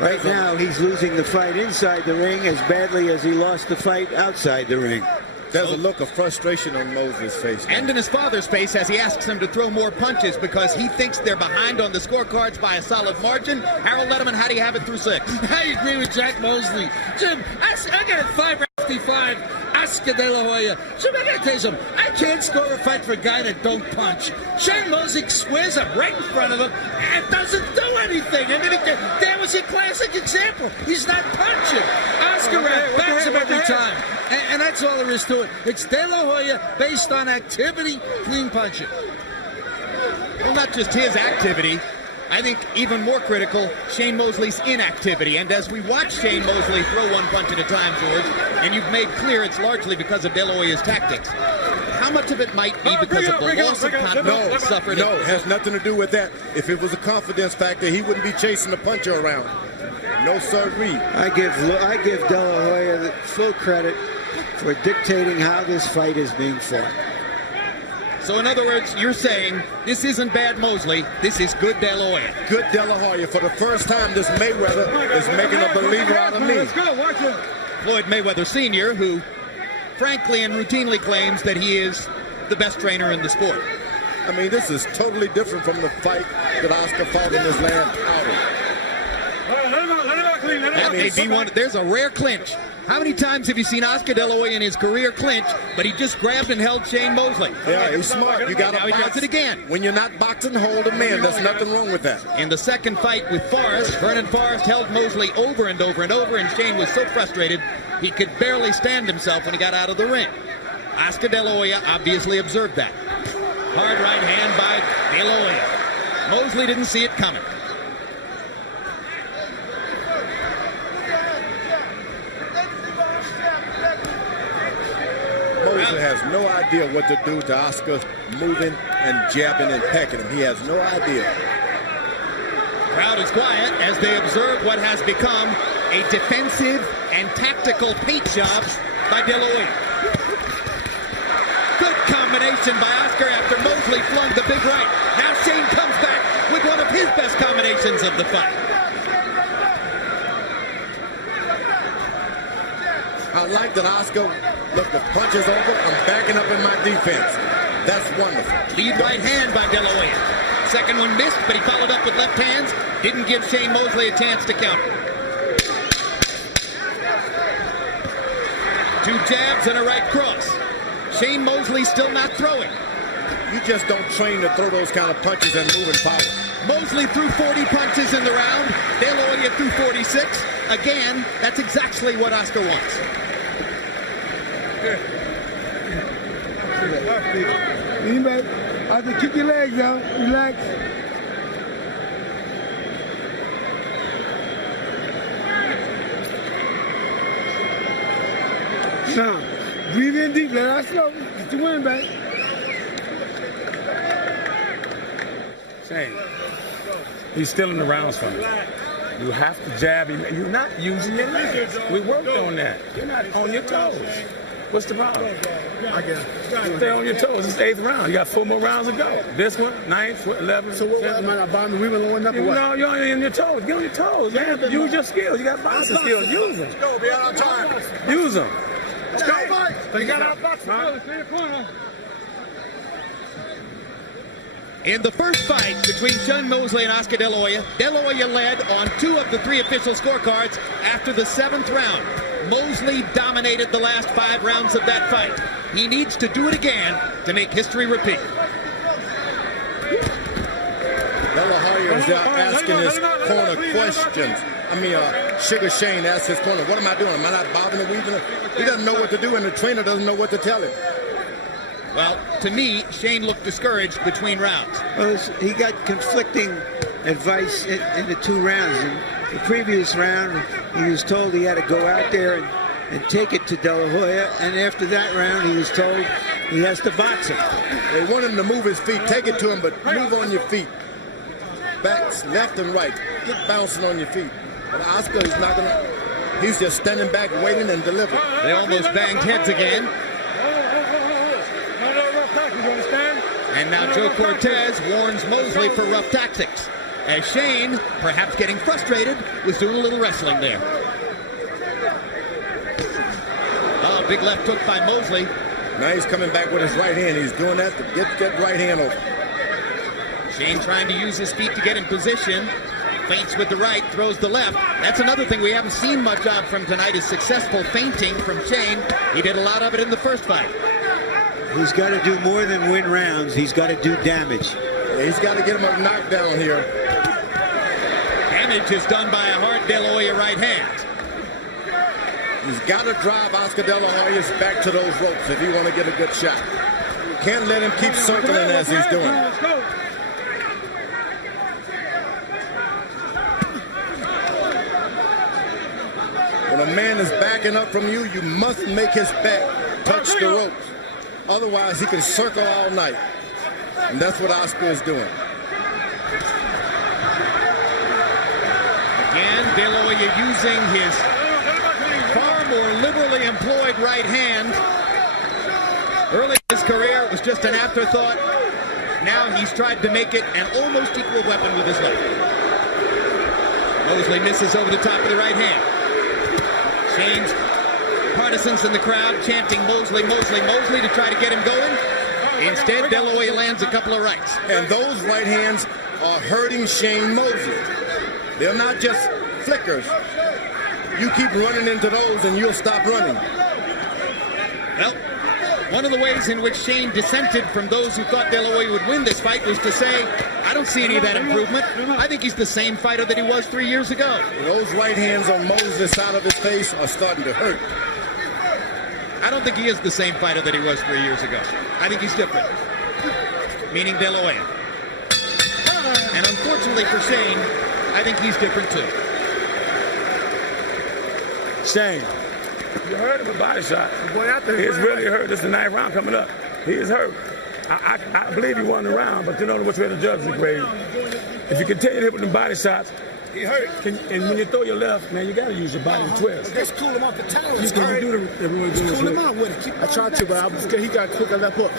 Right now, he's losing the fight inside the ring as badly as he lost the fight outside the ring. There's a look of frustration on Mosley's face. And in his father's face as he asks him to throw more punches because he thinks they're behind on the scorecards by a solid margin. Harold Letterman, how do you have it through 6? I agree with Jack Mosley. Jim, I got 555. Oscar De La Hoya. Jim, I gotta tell you something. I can't score a fight for a guy that don't punch. Shane Mosley squares up right in front of him and doesn't do anything. I mean, that was a classic example. He's not punching. Oscar backs him every time. And that's all there is to it. It's De La Hoya based on activity, clean punching. Well, not just his activity. I think even more critical, Shane Mosley's inactivity. And as we watch Shane Mosley throw one punch at a time, George, and you've made clear it's largely because of De La Hoya's tactics, how much of it might be because of the loss of confidence suffered? No, it has nothing to do with that. If it was a confidence factor, he wouldn't be chasing the puncher around. No sirree. I give De La Hoya the full credit for dictating how this fight is being fought. So in other words, you're saying this isn't bad Mosley, this is good De La Hoya. Good De La Hoya. For the first time, this Mayweather is making a believer out of me. Floyd Mayweather Sr., who frankly and routinely claims that he is the best trainer in the sport. I mean, this is totally different from the fight that Oscar fought in his last outing. That may be one. There's a rare clinch. How many times have you seen Oscar De La Hoya in his career clinch, but he just grabbed and held Shane Mosley? Yeah, he's smart. You got to box. He does it again. When you're not boxing, hold a man. There's nothing wrong with that. In the second fight with Forrest, Vernon Forrest held Mosley over and over and over, and Shane was so frustrated he could barely stand himself when he got out of the ring. Oscar De La Hoya obviously observed that. Hard right hand by De La Hoya. Mosley didn't see it coming. Mosley has no idea what to do to Oscar moving and jabbing and pecking him. He has no idea. Crowd is quiet as they observe what has become a defensive and tactical paint job by De La Hoya. Good combination by Oscar after Mosley flung the big right. Now Shane comes back with one of his best combinations of the fight. I like that Oscar, look, the punch is over. I'm backing up in my defense. That's wonderful. Lead right hand by De La Hoya. Second one missed, but he followed up with left hands. Didn't give Shane Mosley a chance to counter. Two jabs and a right cross. Shane Mosley still not throwing. You just don't train to throw those kind of punches and move in power. Mosley threw 40 punches in the round. De La Hoya threw 46. Again, that's exactly what Oscar wants. Lean back. I have to kick your legs out. Relax. Now, breathe in deep. Let us slow. Get the wind back. Shane, he's still in the rounds from you. You have to jab him. You're not using your legs. We worked on that. You're not on your toes. What's the problem? I guess. Stay on your toes. It's the 8th round. You got 4 more rounds to go. This one, 9th, 11th. So what am I not bombing? We were low up or what? No, you're on your toes. Get on your toes, man. Use your skills. You got boxing skills. Use them. Go, be out on time. Use them. Let's go. You got our boxing skills. In the first fight between Shane Mosley and Oscar De La Hoya led on 2 of the 3 official scorecards after the 7th round. Mosley dominated the last 5 rounds of that fight. He needs to do it again to make history repeat. De La Hoya is out asking his corner questions. Sugar Shane asked his corner, what am I doing? Am I not bobbing and weaving? He doesn't know what to do, and the trainer doesn't know what to tell him. Well, to me, Shane looked discouraged between rounds. Well, he got conflicting advice in the 2 rounds. In the previous round, he was told he had to go out there and take it to De La Hoya, and after that round, he was told he has to box him. They want him to move his feet, take it to him, but move on your feet. Backs left and right, get bouncing on your feet. But Oscar is not gonna, he's just standing back, waiting and delivering. They almost banged heads again. And now Joe Cortez warns Mosley for rough tactics, as Shane, perhaps getting frustrated, was doing a little wrestling there. Oh, big left hook by Mosley. Now he's coming back with his right hand. He's doing that to get that right hand over. Shane trying to use his feet to get in position. Feints with the right, throws the left. That's another thing we haven't seen much of from tonight is successful feinting from Shane. He did a lot of it in the first fight. He's got to do more than win rounds. He's got to do damage. He's got to get him a knockdown here. Damage is done by a hard De La Hoya right hand. He's got to drive Oscar De La Hoya back to those ropes if he want to get a good shot. Can't let him keep circling as he's doing. a man is backing up from you, you must make his back touch the ropes. Otherwise, he can circle all night. And that's what Oscar is doing. Again, De La Hoya using his far more liberally employed right hand. Early in his career, it was just an afterthought. Now he's tried to make it an almost equal weapon with his left. Mosley misses over the top of the right hand. Shane's partisans in the crowd chanting Mosley, Mosley, Mosley to try to get him going. Instead, De La Hoya lands a couple of rights. And those right hands are hurting Shane Mosley. They're not just flickers. You keep running into those and you'll stop running. Well, one of the ways in which Shane dissented from those who thought De La Hoya would win this fight was to say, I don't see any of that improvement. I think he's the same fighter that he was 3 years ago. Those right hands on Mosley's side of his face are starting to hurt. I don't think he is the same fighter that he was 3 years ago. I think he's different. Meaning De La Hoya. And unfortunately for Shane, I think he's different too. Shane, you heard of a body shot. He's really hurt. This is the 9th round coming up. He is hurt. I believe he won the round, but you don't know which way the judges are grading. If you continue to hit with the body shots, he hurt. And when you throw your left, man, you got to use your body to twist. Just cool him off the talons. You can do the Cool him out with it. I tried to, but he got quick on that hook.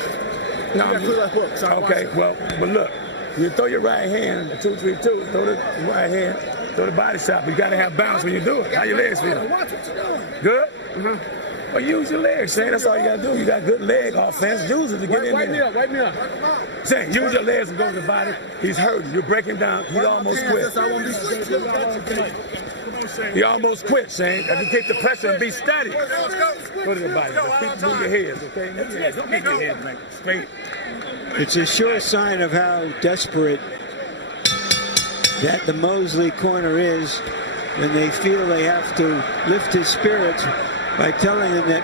No, He got quick on that hook. So okay, well, but look, you throw your right hand, 2-3-2, throw the right hand, throw the body shot, but you got to have balance when you do it. How your legs feel? Watch what you're doing. Good? Well, use your legs, Shane. That's all you got to do. You got good leg offense. Use it to get in there. Right me up. Shane, use your legs and go to the body. He's hurting. You're breaking down. He almost quit. He almost quit, Shane. If you keep the pressure and be steady. Put it in the body. Keep moving your heads, okay? Move your heads. Don't keep your heads like straight. It's a sure sign of how desperate that the Mosley corner is when they feel they have to lift his spirits by telling him that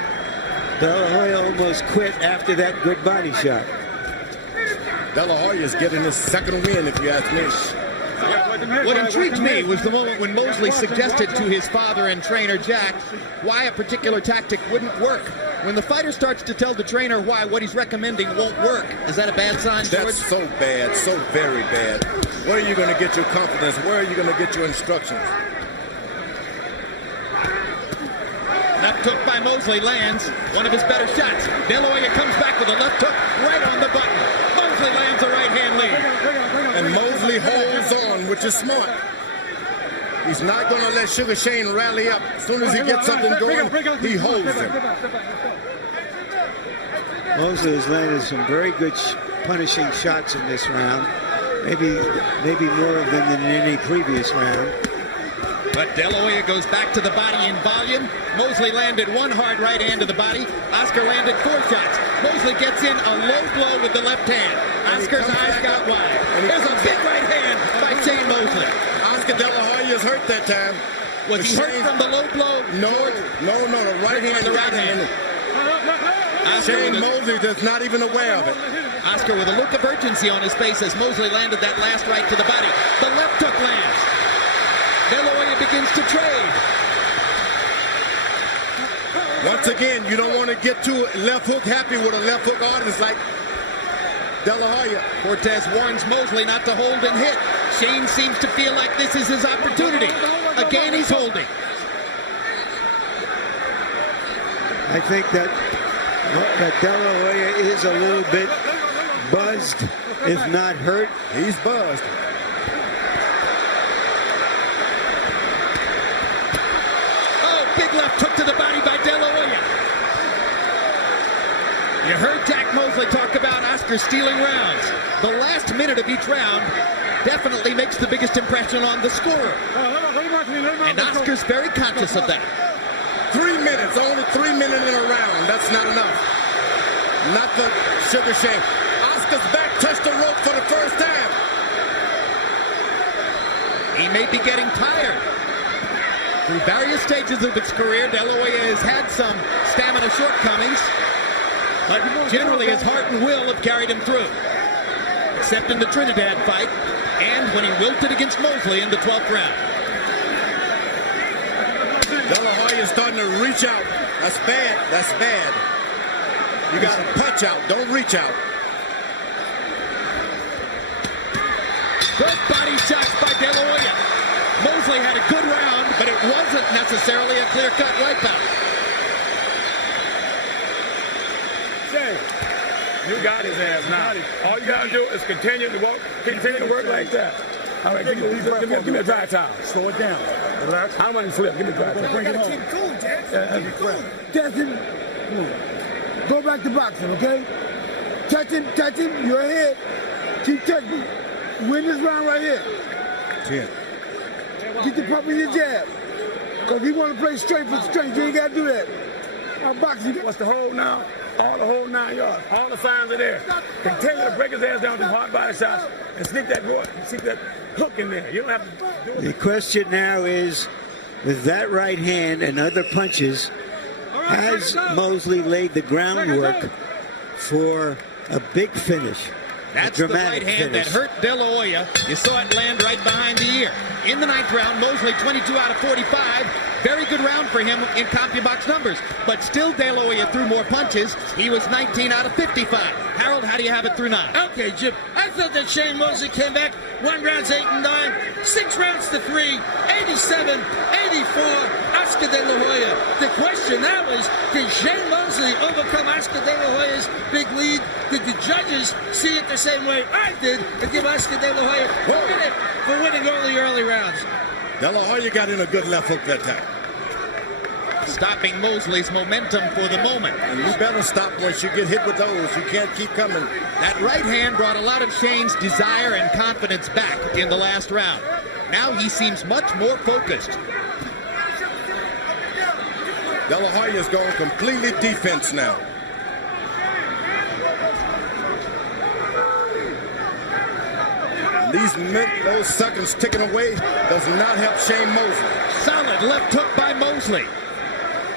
De La Hoya almost quit after that good body shot. De La Hoya is getting his second win, if you ask me. What intrigued me was the moment when Mosley suggested to his father and trainer Jack why a particular tactic wouldn't work. When the fighter starts to tell the trainer why what he's recommending won't work, is that a bad sign, George? That's so bad, so very bad. Where are you going to get your confidence? Where are you going to get your instructions? Left hook by Mosley lands one of his better shots. De La Hoya comes back with a left hook right on the button. Mosley lands a right hand lead. And Mosley holds on, which is smart. He's not going to let Sugar Shane rally up. As soon as he gets something going, he holds him. Mosley has landed some very good punishing shots in this round. Maybe more of them than in any previous round. But De La Hoya goes back to the body in volume. Mosley landed one hard right hand to the body. Oscar landed 4 shots. Mosley gets in a low blow with the left hand. Oscar's eyes got wide. There's a big right hand by Shane Mosley. Oscar De La Hoya is hurt that time. Was he hurt from the low blow? No, the right hand. The right hand. Shane Mosley is not even aware of it. Oscar with a look of urgency on his face as Mosley landed that last right to the body. The left hook lands. De La Hoya begins to trade. Once again, you don't want to get too left hook happy with a left hook artist like De La Hoya. Cortez warns Mosley not to hold and hit. Shane seems to feel like this is his opportunity. Again, he's holding. I think that De La Hoya is a little bit buzzed, if not hurt. He's buzzed. Big left hook to the body by De La Hoya. You heard Jack Mosley talk about Oscar stealing rounds. The last minute of each round definitely makes the biggest impression on the scorer. And Oscar's very conscious of that. 3 minutes, only 3 minutes in a round. That's not enough. Not the Sugar Shane. Oscar's back touched the rope for the first time. He may be getting tired. Through various stages of his career, De La Hoya has had some stamina shortcomings, but generally his heart and will have carried him through. Except in the Trinidad fight, and when he wilted against Mosley in the 12th round. De La Hoya Hoya's starting to reach out. That's bad. That's bad. You got to punch out. Don't reach out. Good body shots by De La Hoya. Mosley had a good round, but it wasn't necessarily a clear-cut wipeout. Jay, you got his ass now. All you got to do is continue to work like that. All right, give me a dry towel. Slow it down. Relax. I want to flip. Give me a dry towel. Bring it home. Keep cool, Jack. Keep cool. Jackson, go back to boxing, okay? Touch him, you're ahead. Keep touching. Win this round right here. 10. Get the pump in your jab. Because he want to play strength for strength. You ain't got to do that. Boxing. What's the hold now? All the whole 9 yards. All the signs are there. Continue to break his ass down with hard body shots and sneak that hook in there. You don't have to do it. The question now is, with that right hand and other punches, has Mosley laid the groundwork for a big finish? That's the right hand that hurt De La Hoya. You saw it land right behind the ear. In the 9th round, Mosley 22 out of 45. Very good round for him in CompuBox numbers. But still, De La Hoya threw more punches. He was 19 out of 55. Harold, how do you have it through 9? Okay, Jim. I thought that Shane Mosley came back 1 rounds 8 and 9, 6 rounds to 3, 87, 84. Oscar De La Hoya. The question now is, can Shane Mosley overcome Oscar De La Hoya's big lead? Did the judges see it the same way I did and give Oscar De La Hoya credit for winning all the early rounds? De La Hoya got in a good left hook that time. Stopping Mosley's momentum for the moment. And you better stop once you get hit with those. You can't keep coming. That right hand brought a lot of Shane's desire and confidence back in the last round. Now he seems much more focused. De La Hoya's going completely defense now. Those seconds ticking away does not help Shane Mosley. Solid left hook by Mosley.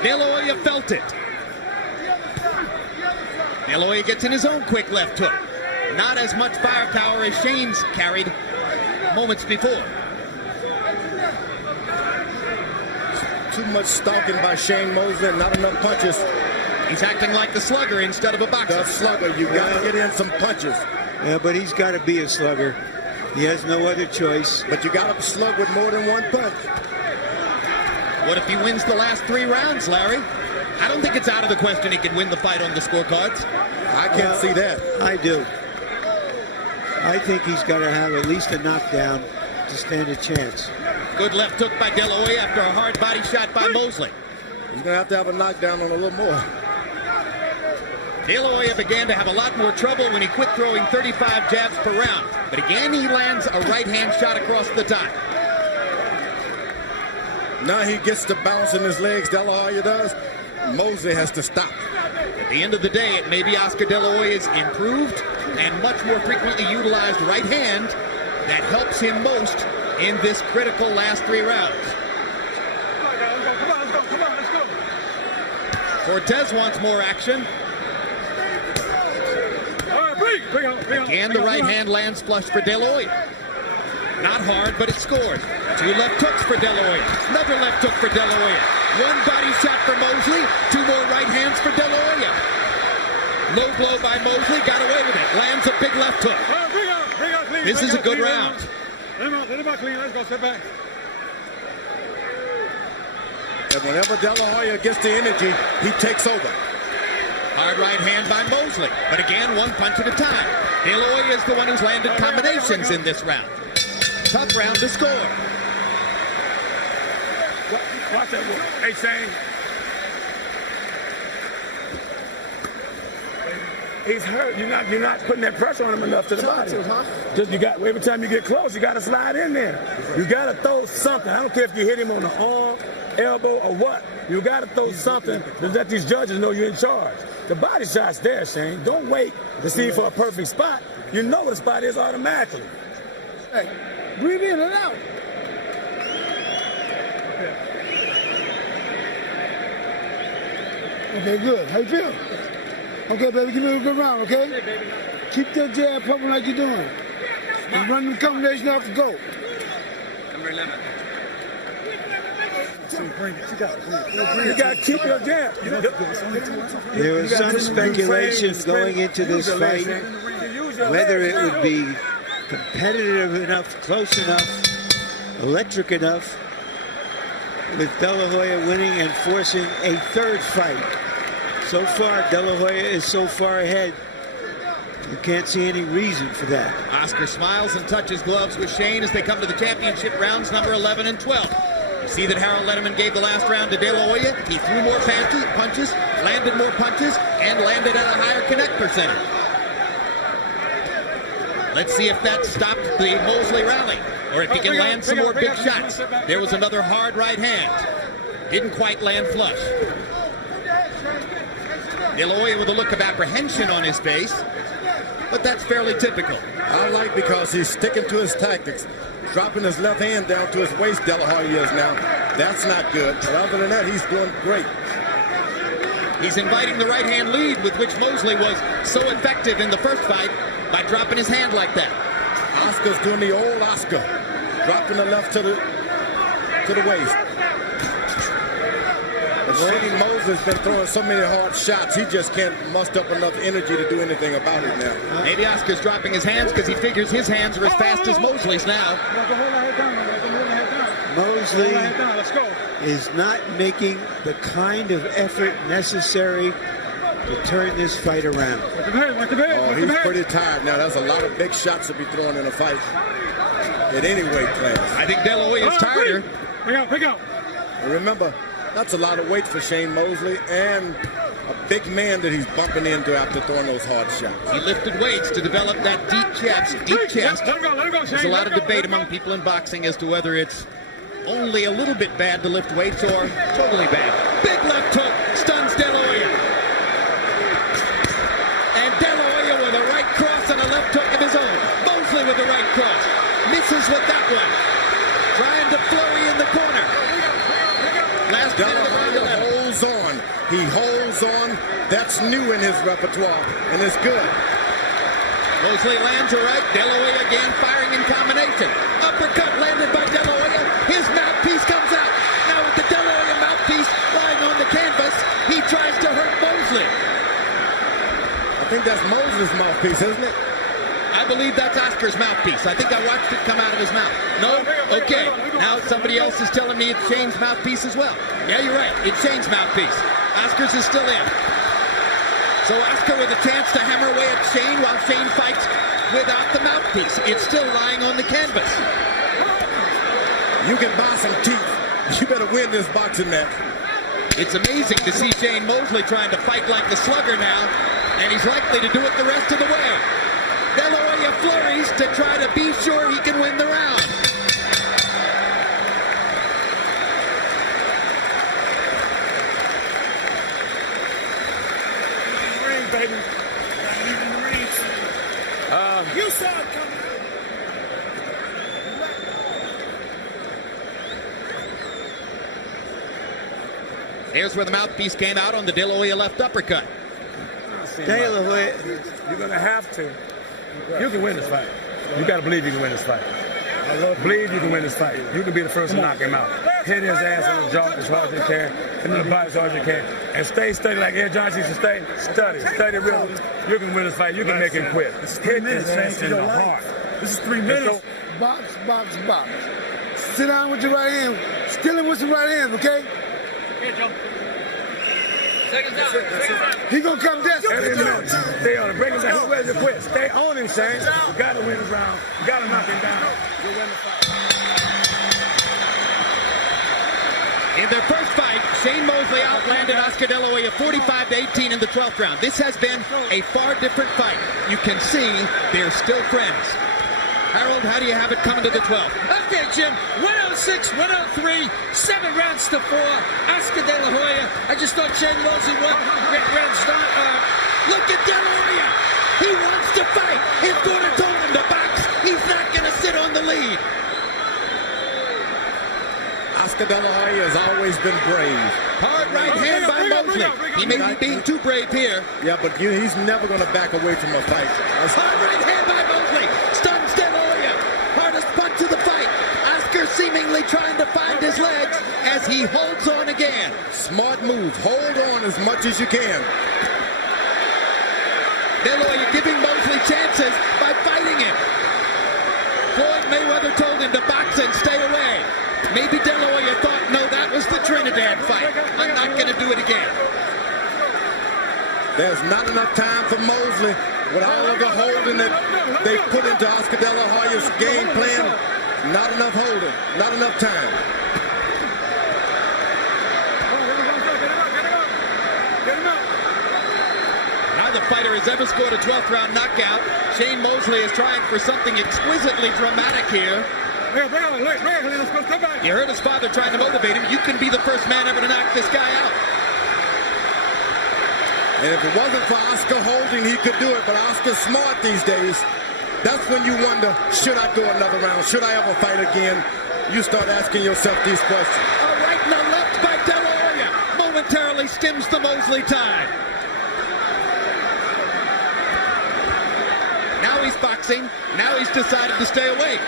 De La Hoya felt it. De La Hoya gets in his own quick left hook. Not as much firepower as Shane's carried moments before. Too much stalking by Shane Mosley and not enough punches. He's acting like the slugger instead of a boxer. The slugger, you got to get in some punches. Yeah, but he's got to be a slugger. He has no other choice. But you got to slug with more than one punch. What if he wins the last 3 rounds, Larry? I don't think it's out of the question he could win the fight on the scorecards. I can't see that. I do. I think he's got to have at least a knockdown to stand a chance. Good left hook by De La Hoya after a hard body shot by Mosley. He's going to have a knockdown on a little more. De La Hoya began to have a lot more trouble when he quit throwing 35 jabs per round. But again, he lands a right-hand shot across the top. Now he gets to bounce in his legs, De La Hoya does. Mosley has to stop. At the end of the day, it may be Oscar De La Hoya's improved and much more frequently utilized right hand that helps him most in this critical last 3 rounds. Cortez wants more action. Again, the right hand lands flush for De La Hoya. Not hard, but it scored. 2 left hooks for De La Hoya. Another left hook for De La Hoya. 1 body shot for Mosley. 2 more right hands for De La Hoya. Low blow by Mosley. Got away with it. Lands a big left hook. This is a good round. Let him out clean. Let's go. Sit back. And whenever De La Hoya gets the energy, he takes over. Hard right hand by Mosley. But again, 1 punch at a time. De La Hoya is the one who's landed combinations in this round. Tough round to score. Watch that one. Hey, Shane. He's hurt. You're not putting that pressure on him enough to the body. Just every time you get close, you got to slide in there. You got to throw something. I don't care if you hit him on the arm, elbow, or what. You got to throw something to let these judges know you're in charge. The body shot's there, Shane. Don't wait to see for a perfect spot. You know what the spot is automatically. Hey, breathe in and out. Okay, good. How you feel? Okay, baby, give me a good round, okay? Hey, baby. Keep that jab pumping like you're doing. And run the combination off the go. Number 11. You got to keep your jab. There was some speculation going into this fight whether it would be competitive enough, close enough, electric enough, with De La Hoya winning and forcing a third fight. So far, De La Hoya is so far ahead, you can't see any reason for that. Oscar smiles and touches gloves with Shane as they come to the championship rounds number 11 and 12. You see that Harold Letterman gave the last round to De La Hoya. He threw more punches, landed more punches, and landed at a higher connect percentage. Let's see if that stopped the Mosley rally, or if he can land some more big shots. There was another hard right hand. Didn't quite land flush. De La Hoya with a look of apprehension on his face, but that's fairly typical. I like because he's sticking to his tactics. Dropping his left hand down to his waist, De La Hoya is now. That's not good. But other than that, he's doing great. He's inviting the right hand lead with which Mosley was so effective in the first fight by dropping his hand like that. Oscar's doing the old Oscar, dropping the left to the waist. But Shane Mosley's been throwing so many hard shots, he just can't muster up enough energy to do anything about it now. Maybe Oscar's dropping his hands because he figures his hands are as fast as Mosley's now. Mosley is not making the kind of effort necessary to turn this fight around. Oh, he's pretty tired now. There's a lot of big shots to be thrown in a fight at any weight class. I think De La Hoya is tireder. Pick out. Remember, that's a lot of weight for Shane Mosley and a big man that he's bumping into after throwing those hard shots. He lifted weights to develop that deep chest. There's a lot of debate among people in boxing as to whether it's only a little bit bad to lift weights or totally bad. Big left hook stuns De La Hoya. And De La Hoya with a right cross and a left hook of his own. Mosley with the right cross. Misses with that one. Trying to flurry in the corner. Last De La Hoya holds on. He holds on. That's new in his repertoire, and it's good. Mosley lands a right. De La Hoya again firing in combination. Uppercut landed by De La Hoya. His mouthpiece comes out. Now with the De La Hoya mouthpiece lying on the canvas, he tries to hurt Mosley. I think that's Mosley's mouthpiece, isn't it? I believe that's Oscar's mouthpiece. I think I watched it come out of his mouth. No? Okay. Now somebody else is telling me it's Shane's mouthpiece as well. Yeah, you're right. It's Shane's mouthpiece. Oscar's is still in. So Oscar with a chance to hammer away at Shane while Shane fights without the mouthpiece. It's still lying on the canvas. You can buy some teeth. You better win this boxing match. It's amazing to see Shane Mosley trying to fight like the slugger now, and he's likely to do it the rest of the way. De La Hoya flurries to try to be sure he can win the round. Ring, baby. You saw it coming. Here's where the mouthpiece came out on the De La Hoya left uppercut. De La Hoya, You're going to have to. You can win this fight. You got to believe you can win this fight. Believe you can win this fight. You can be the first to knock him out. Hit his ass on the jaw as hard as you can, and in the body as hard as you can. And stay steady like Ed Johnson used to stay. Study real. You can win this fight. You can make him quit. Hit his ass in the heart. This is 3 minutes. Box. Sit down with your right hand. Steal him with your right hand, okay? He gonna come down. Stay on it. Break his ass. He's ready to quit. Stay on him, Shane. You got to win this round. You got to knock him down. You'll win the fight. In their first fight, Shane Mosley outlanded Oscar De La Hoya 45-18 in the 12th round. This has been a far different fight. You can see they're still friends. Harold, how do you have it coming to the 12th? Okay, Jim. 106, 103, 7 rounds to 4. Oscar De La Hoya. I just thought Shane Mosley won. Look at De La Hoya. He wants to fight. His daughter told him to box. He's not going to sit on the lead. Oscar De La Hoya has always been brave. Hard right hand by Mosley. He may be being too brave here. Yeah, but he's never going to back away from a fight. Hard right hand by Mosley. Stuns De La Hoya. Hardest punch of the fight. Oscar seemingly trying to find his legs as he He holds on again. Smart move. Hold on as much as you can. De La Hoya giving Mosley chances by fighting him. Floyd Mayweather told him to box and stay away. Maybe De La Hoya thought, no, that was the Trinidad fight. I'm not going to do it again. There's not enough time for Mosley with all of the holding that they put into Oscar De La Hoya's game plan. Not enough holding. Not enough time. Neither fighter has ever scored a 12th round knockout. Shane Mosley is trying for something exquisitely dramatic here. You heard his father trying to motivate him. You can be the first man ever to knock this guy out. And if it wasn't for Oscar holding, he could do it. But Oscar's smart these days. That's when you wonder, should I go another round? Should I ever fight again? You start asking yourself these questions. A right and a left by De La Hoya momentarily skims the Mosley tide. Now he's boxing. Now he's decided to stay away.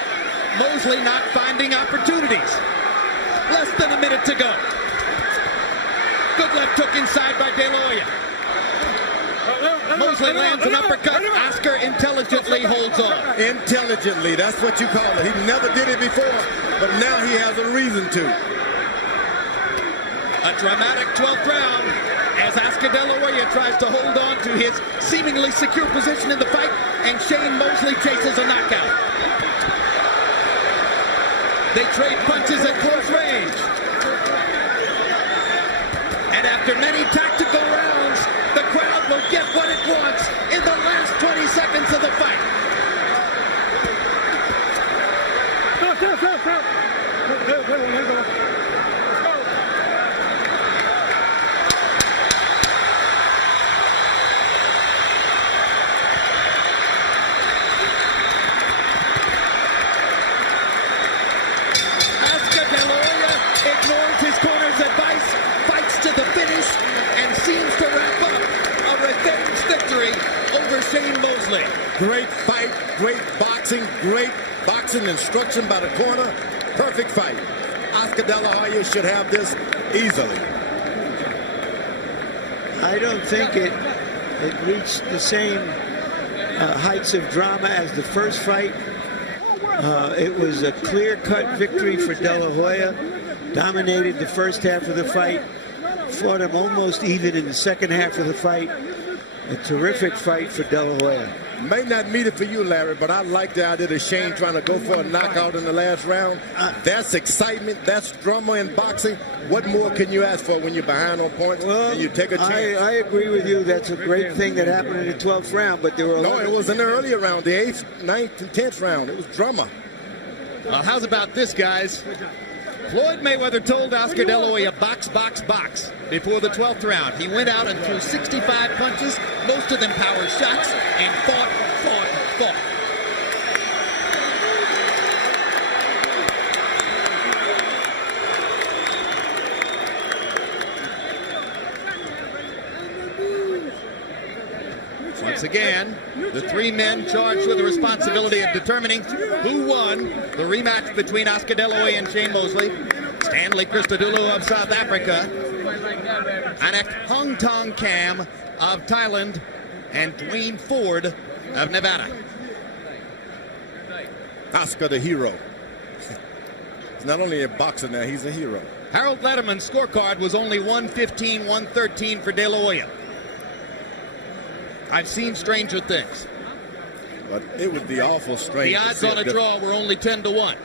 Mosley not finding opportunities. Less than a minute to go. Good left hook inside by De La Hoya. Mosley lands an uppercut. Oscar intelligently holds on. Intelligently, that's what you call it. He never did it before, but now he has a reason to. A dramatic 12th round as Oscar De La Hoya tries to hold on to his seemingly secure position in the fight, and Shane Mosley chases a knockout. They trade punches at close range. And after many tactical rounds, the crowd will get what it wants in the last 20 seconds of the fight. Oscar De La Hoya ignores his corner's advice, fights to the finish, and seems to wrap up a revenge victory over Shane Mosley. Great fight, great boxing instruction by the corner. Perfect fight. Oscar De La Hoya should have this easily. I don't think it reached the same heights of drama as the first fight. It was a clear-cut victory for De La Hoya. Dominated the first half of the fight. Fought him almost even in the second half of the fight. A terrific fight for De La Hoya. May not meet it for you, Larry, but I like the idea of Shane trying to go for a knockout in the last round. That's excitement. That's drama in boxing. What more can you ask for when you're behind on points and you take a chance? I agree with you. That's a great thing that happened in the 12th round, but there were it was in the earlier round, the 8th, 9th, and 10th round. It was drama. Well, how's about this, guys? Floyd Mayweather told Oscar De La Hoya, box, box, box, before the 12th round. He went out and threw 65 punches, most of them power shots, and fought. Once again, the three men charged with the responsibility of determining who won the rematch between Oscar De La Hoya and Shane Mosley. Stanley Christodoulou of South Africa, Anak Hong Tong Cam of Thailand, and Dwayne Ford of Nevada. Oscar the hero. He's not only a boxer now, he's a hero. Harold Letterman's scorecard was only 115, 113 for De La Hoya. I've seen stranger things. But it would be awful strange. The odds on a draw were only 10-1.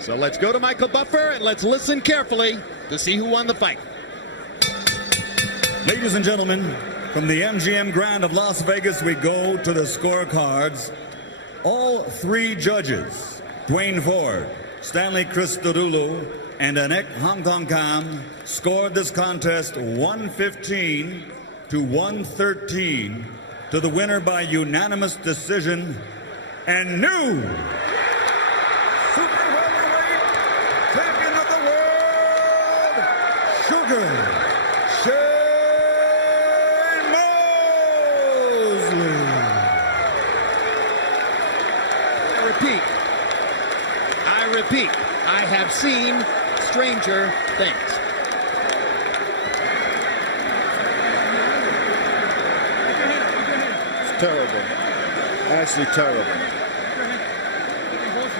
So let's go to Michael Buffer and let's listen carefully to see who won the fight. Ladies and gentlemen, from the MGM Grand of Las Vegas, we go to the scorecards. All three judges, Dwayne Ford, Stanley Christodoulou, and Anek Hong Kong Kam, scored this contest 115 to 113 to the winner by unanimous decision and new super welterweight champion of the world, Sugar Shane Mosley. I have seen stranger things. It's terrible. Actually terrible.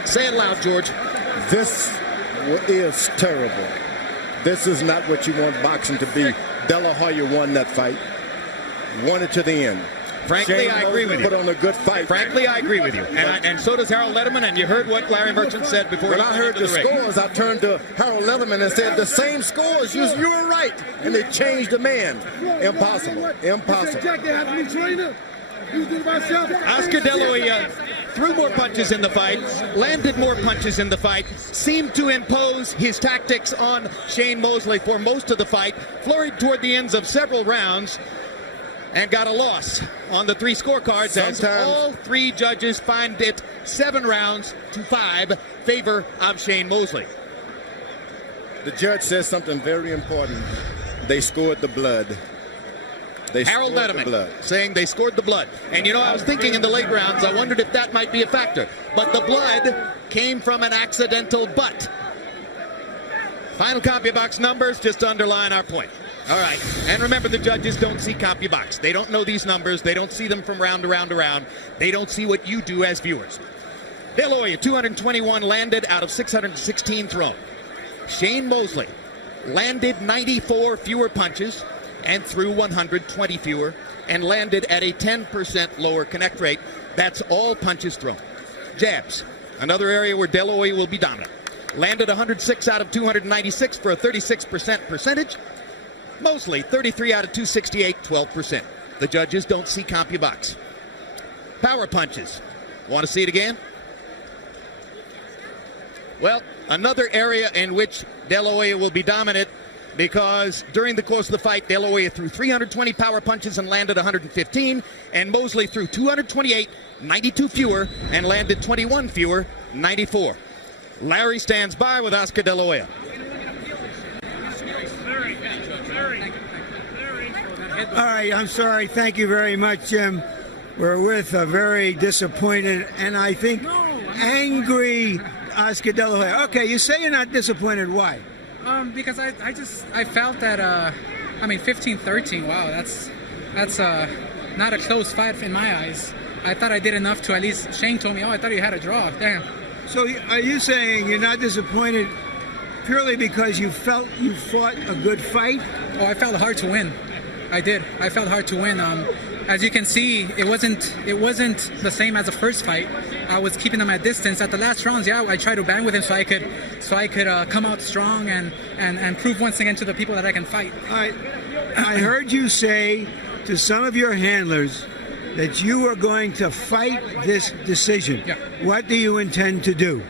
Say it loud, George. This is terrible. This is not what you want boxing to be. De La Hoya won that fight. Won it to the end. Frankly, Shane I agree Mosley with you. put on a good fight. Frankly, I agree with you. And so does Harold Letterman, and you heard what Larry Merchant said before When he I went heard into the ring. scores, I turned to Harold Letterman and said, the same scores, you were right. And they changed the man. Impossible. Impossible. Oscar De La Hoya threw more punches in the fight, landed more punches in the fight, seemed to impose his tactics on Shane Mosley for most of the fight, flurried toward the ends of several rounds, and got a loss on the 3 scorecards as all 3 judges find it 7 rounds to 5 favor of Shane Mosley. The judge says something very important. They scored the blood. Harold Letterman saying they scored the blood. And you know, I was thinking in the late rounds, I wondered if that might be a factor. But the blood came from an accidental butt. Final CompuBox numbers just to underline our point. All right. And remember, the judges don't see CompuBox. They don't know these numbers. They don't see them from round to round to round. They don't see what you do as viewers. De La Hoya, 221 landed out of 616 thrown. Shane Mosley landed 94 fewer punches and threw 120 fewer and landed at a 10% lower connect rate. That's all punches thrown. Jabs, another area where De La Hoya will be dominant. Landed 106 out of 296 for a 36% percentage. Mosley, 33 out of 268, 12%. The judges don't see CompuBox. Power punches. Want to see it again? Well, another area in which De La Hoya will be dominant, because during the course of the fight, De La Hoya threw 320 power punches and landed 115, and Mosley threw 228, 92 fewer, and landed 21 fewer, 94. Larry stands by with Oscar De La Hoya. All right, I'm sorry. Thank you very much, Jim. We're with a very disappointed and I think angry Oscar De La Hoya. Okay, you say you're not disappointed. Why? Because I felt that 15-13. Wow, that's not a close fight in my eyes. I thought I did enough to at least. Shane told me, "Oh, I thought you had a draw." Damn. So are you saying you're not disappointed purely because you felt you fought a good fight? Oh, I felt hard to win. I did. I felt hard to win. As you can see, it wasn't the same as the first fight. I was keeping him at distance. At the last rounds, yeah, I tried to bang with him so I could come out strong and prove once again to the people that I can fight. I heard you say to some of your handlers that you are going to fight this decision. Yeah. What do you intend to do?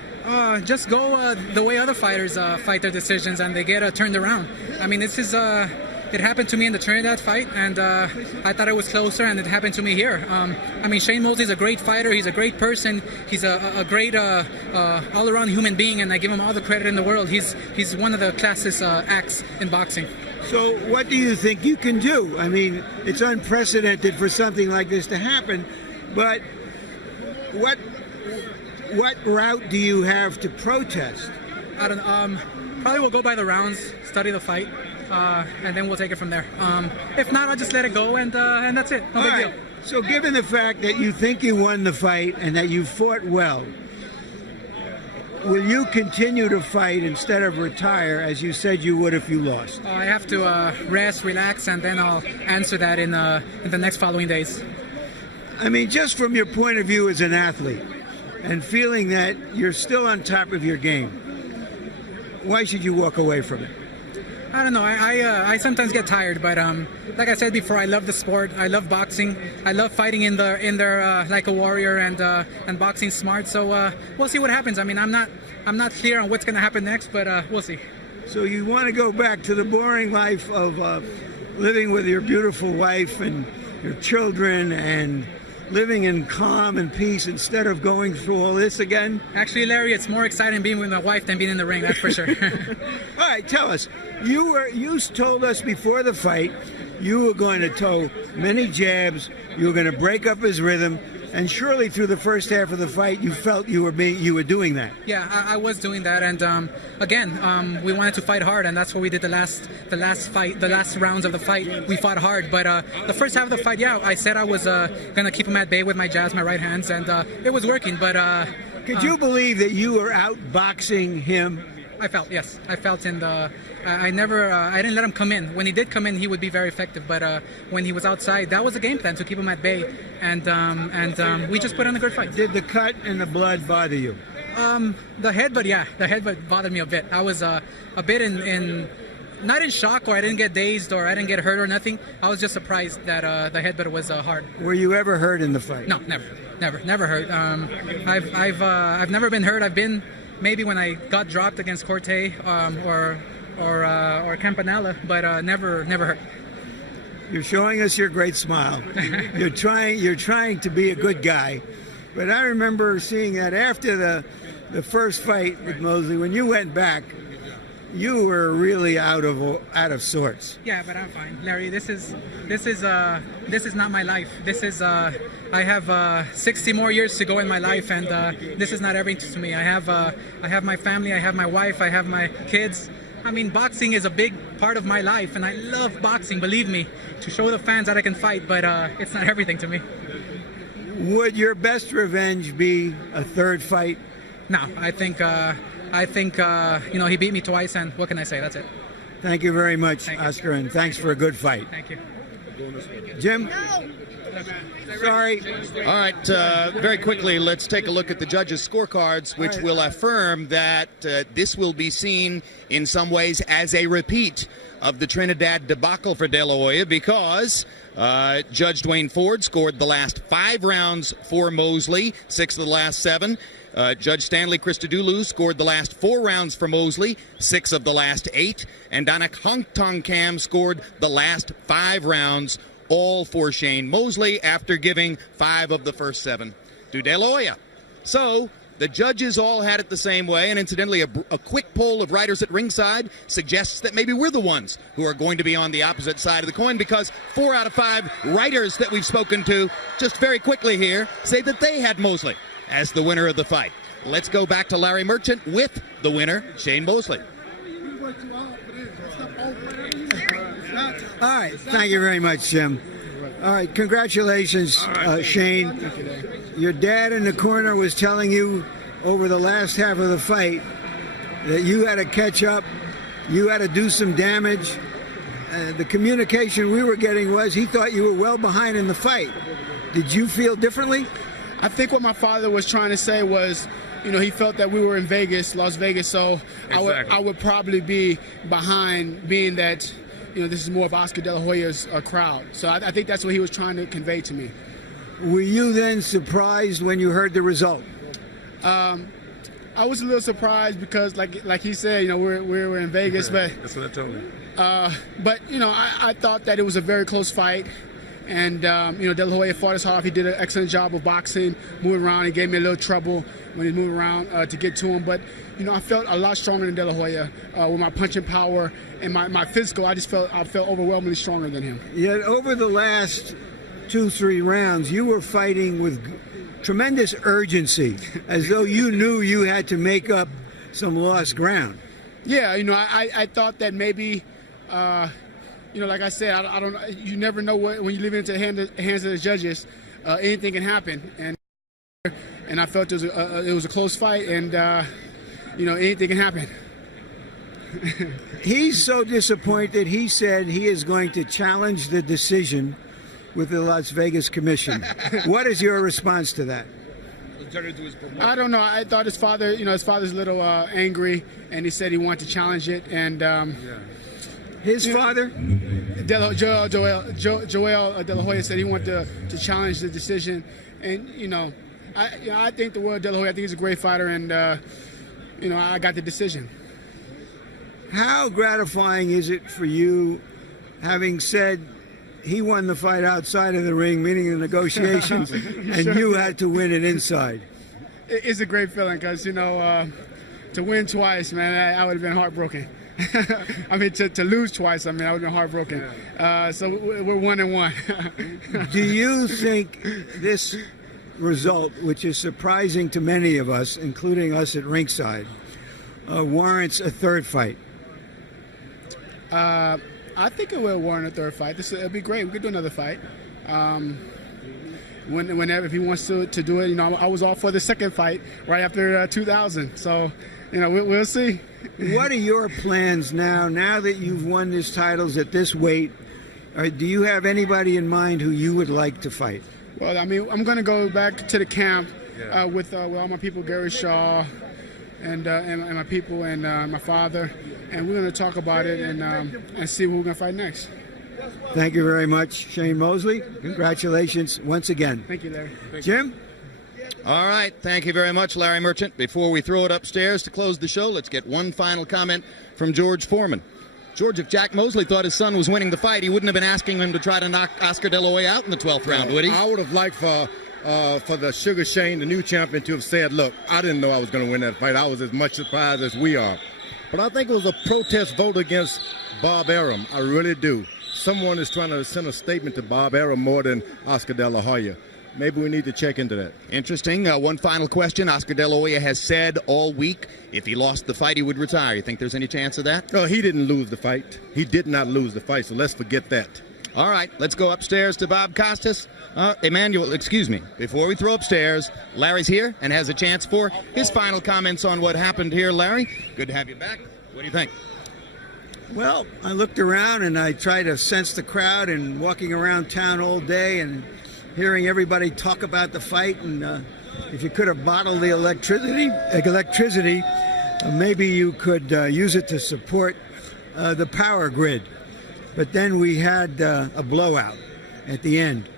Just go the way other fighters fight their decisions and they get turned around. I mean, this is it happened to me in the Trinidad fight, and I thought it was closer, and it happened to me here. Shane Mosley is a great fighter. He's a great person. He's a great all-around human being, and I give him all the credit in the world. He's one of the classest acts in boxing. So what do you think you can do? I mean, it's unprecedented for something like this to happen, but what route do you have to protest? I don't know. Probably we'll go by the rounds, study the fight, and then we'll take it from there. If not, I'll just let it go, and that's it. No big deal. So given the fact that you think you won the fight and that you fought well, will you continue to fight instead of retire as you said you would if you lost? I have to rest, relax, and then I'll answer that in the next following days. I mean, just from your point of view as an athlete and feeling that you're still on top of your game, why should you walk away from it? I don't know. I sometimes get tired, but like I said before, I love the sport. I love boxing. I love fighting in there like a warrior and boxing smart. So we'll see what happens. I mean, I'm not clear on what's going to happen next, but we'll see. So you want to go back to the boring life of living with your beautiful wife and your children and living in calm and peace instead of going through all this again? Actually, Larry, it's more exciting being with my wife than being in the ring, that's for sure. All right, tell us. You told us before the fight you were going to throw many jabs, you were going to break up his rhythm, And surely through the first half of the fight, you felt you were doing that. Yeah, I was doing that, and again, we wanted to fight hard, and that's what we did the last rounds of the fight. We fought hard, but the first half of the fight, yeah, I said I was gonna keep him at bay with my jabs, my right hands, and it was working. But could you believe that you were outboxing him? I felt, yes, I felt, and I didn't let him come in. When he did come in, he would be very effective. But when he was outside, that was the game plan, to keep him at bay, and we just put on a good fight. Did the cut and the blood bother you? The headbutt bothered me a bit. I was a bit in not in shock, or I didn't get dazed, or I didn't get hurt or nothing. I was just surprised that the headbutt was hard. Were you ever hurt in the fight? No, never hurt. I've never been hurt. I've been maybe when I got dropped against Corte or Campanella, but never hurt. You're showing us your great smile. You're trying to be a good guy. But I remember seeing that after the first fight with Mosley, when you went back, you were really out of sorts. Yeah, but I'm fine, Larry. This is not my life. This is I have 60 more years to go in my life, and this is not everything to me. I have my family, I have my wife, I have my kids. I mean, boxing is a big part of my life, and I love boxing, believe me, to show the fans that I can fight, but it's not everything to me. Would your best revenge be a third fight? No, I think he beat me twice, and what can I say? That's it. Thank you very much, Oscar, and thanks for a good fight. Thank you. Jim? Sorry. All right, very quickly, let's take a look at the judges' scorecards, which will affirm that this will be seen in some ways as a repeat of the Trinidad debacle for De La Hoya, because Judge Dwayne Ford scored the last 5 rounds for Mosley, 6 of the last 7. Judge Stanley Christodoulou scored the last 4 rounds for Mosley, 6 of the last 8. And Danak Hongtong Kam scored the last 5 rounds, all for Shane Mosley, after giving 5 of the first 7 to De La Hoya. So the judges all had it the same way, and incidentally, a quick poll of writers at ringside suggests that maybe we're the ones who are going to be on the opposite side of the coin, because 4 out of 5 writers that we've spoken to, just very quickly here, say that they had Mosley as the winner of the fight. Let's go back to Larry Merchant with the winner, Shane Mosley. All right, thank you very much, Jim. All right, congratulations, Shane. Your dad in the corner was telling you over the last half of the fight that you had to catch up, you had to do some damage. The communication we were getting was he thought you were well behind in the fight. Did you feel differently? I think what my father was trying to say was, he felt that we were in Vegas, Las Vegas, so I would probably be behind, being that, this is more of Oscar De La Hoya's crowd. So I think that's what he was trying to convey to me. Were you then surprised when you heard the result? I was a little surprised because, like he said, we were in Vegas, but that's what I told him. But I thought that it was a very close fight. And, De La Hoya fought his hard. He did an excellent job of boxing, moving around. He gave me a little trouble when he moved around to get to him. But, I felt a lot stronger than De La Hoya with my punching power and my physical. I felt overwhelmingly stronger than him. Yet over the last 2-3 rounds, you were fighting with tremendous urgency, as though you knew you had to make up some lost ground. Yeah, I thought that maybe... like I said, I don't. You never know when you leave it into the hands of the judges. Anything can happen, and I felt it was a close fight, and anything can happen. He's so disappointed. He said he is going to challenge the decision with the Las Vegas Commission. What is your response to that? I don't know. I thought his father, his father's a little angry, and he said he wanted to challenge it, and. His father? Joel De La Hoya said he wanted to challenge the decision. And, I think the world De La Hoya, I think he's a great fighter, and, I got the decision. How gratifying is it for you, having said he won the fight outside of the ring, meaning the negotiations, and you had to win it inside? It's a great feeling because, to win twice, man, I would have been heartbroken. I mean, to lose twice, I would have been heartbroken. So we're 1-1. Do you think this result, which is surprising to many of us, including us at ringside, warrants a third fight? I think it will warrant a third fight. It'll be great. We could do another fight. Whenever if he wants to do it, I was all for the second fight right after 2000. So, we'll see. What are your plans now that you've won these titles at this weight? Do you have anybody in mind who you would like to fight? Well, I'm going to go back to the camp with all my people, Gary Shaw, and my people and my father, and we're going to talk about it and see who we're going to fight next. Thank you very much, Shane Mosley. Congratulations once again. Thank you, Larry. Jim? All right. Thank you very much, Larry Merchant. Before we throw it upstairs to close the show, let's get one final comment from George Foreman. George, if Jack Mosley thought his son was winning the fight, he wouldn't have been asking him to try to knock Oscar De La Hoya out in the 12th round, would he? I would have liked for the Sugar Shane, the new champion, to have said, look, I didn't know I was going to win that fight. I was as much surprised as we are. But I think it was a protest vote against Bob Arum. I really do. Someone is trying to send a statement to Bob Arum more than Oscar De La Hoya. Maybe we need to check into that. Interesting. One final question. Oscar De La Hoya has said all week if he lost the fight, he would retire. You think there's any chance of that? No, he didn't lose the fight. He did not lose the fight, so let's forget that. All right, let's go upstairs to Bob Costas. Emmanuel, excuse me. Before we throw upstairs, Larry's here and has a chance for his final comments on what happened here. Larry, good to have you back. What do you think? Well, I looked around and I tried to sense the crowd, and walking around town all day and hearing everybody talk about the fight, and if you could have bottled the electricity, maybe you could use it to support the power grid. But then we had a blowout at the end.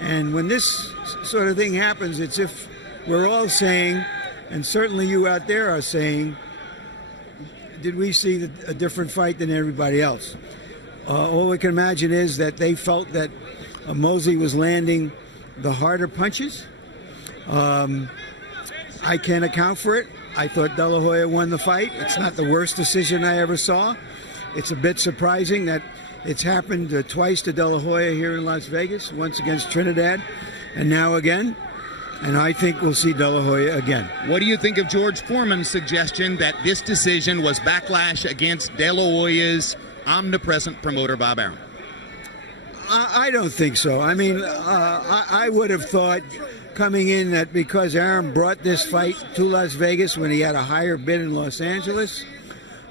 And when this sort of thing happens, it's if we're all saying, and certainly you out there are saying, did we see a different fight than everybody else? All we can imagine is that they felt that Mosley was landing the harder punches. I can't account for it. I thought De La Hoya won the fight. It's not the worst decision I ever saw. It's a bit surprising that it's happened twice to De La Hoya here in Las Vegas, once against Trinidad, and now again. And I think we'll see De La Hoya again. What do you think of George Foreman's suggestion that this decision was backlash against De La Hoya's omnipresent promoter, Bob Arum? I don't think so. I mean, I would have thought coming in that because Arum brought this fight to Las Vegas when he had a higher bid in Los Angeles,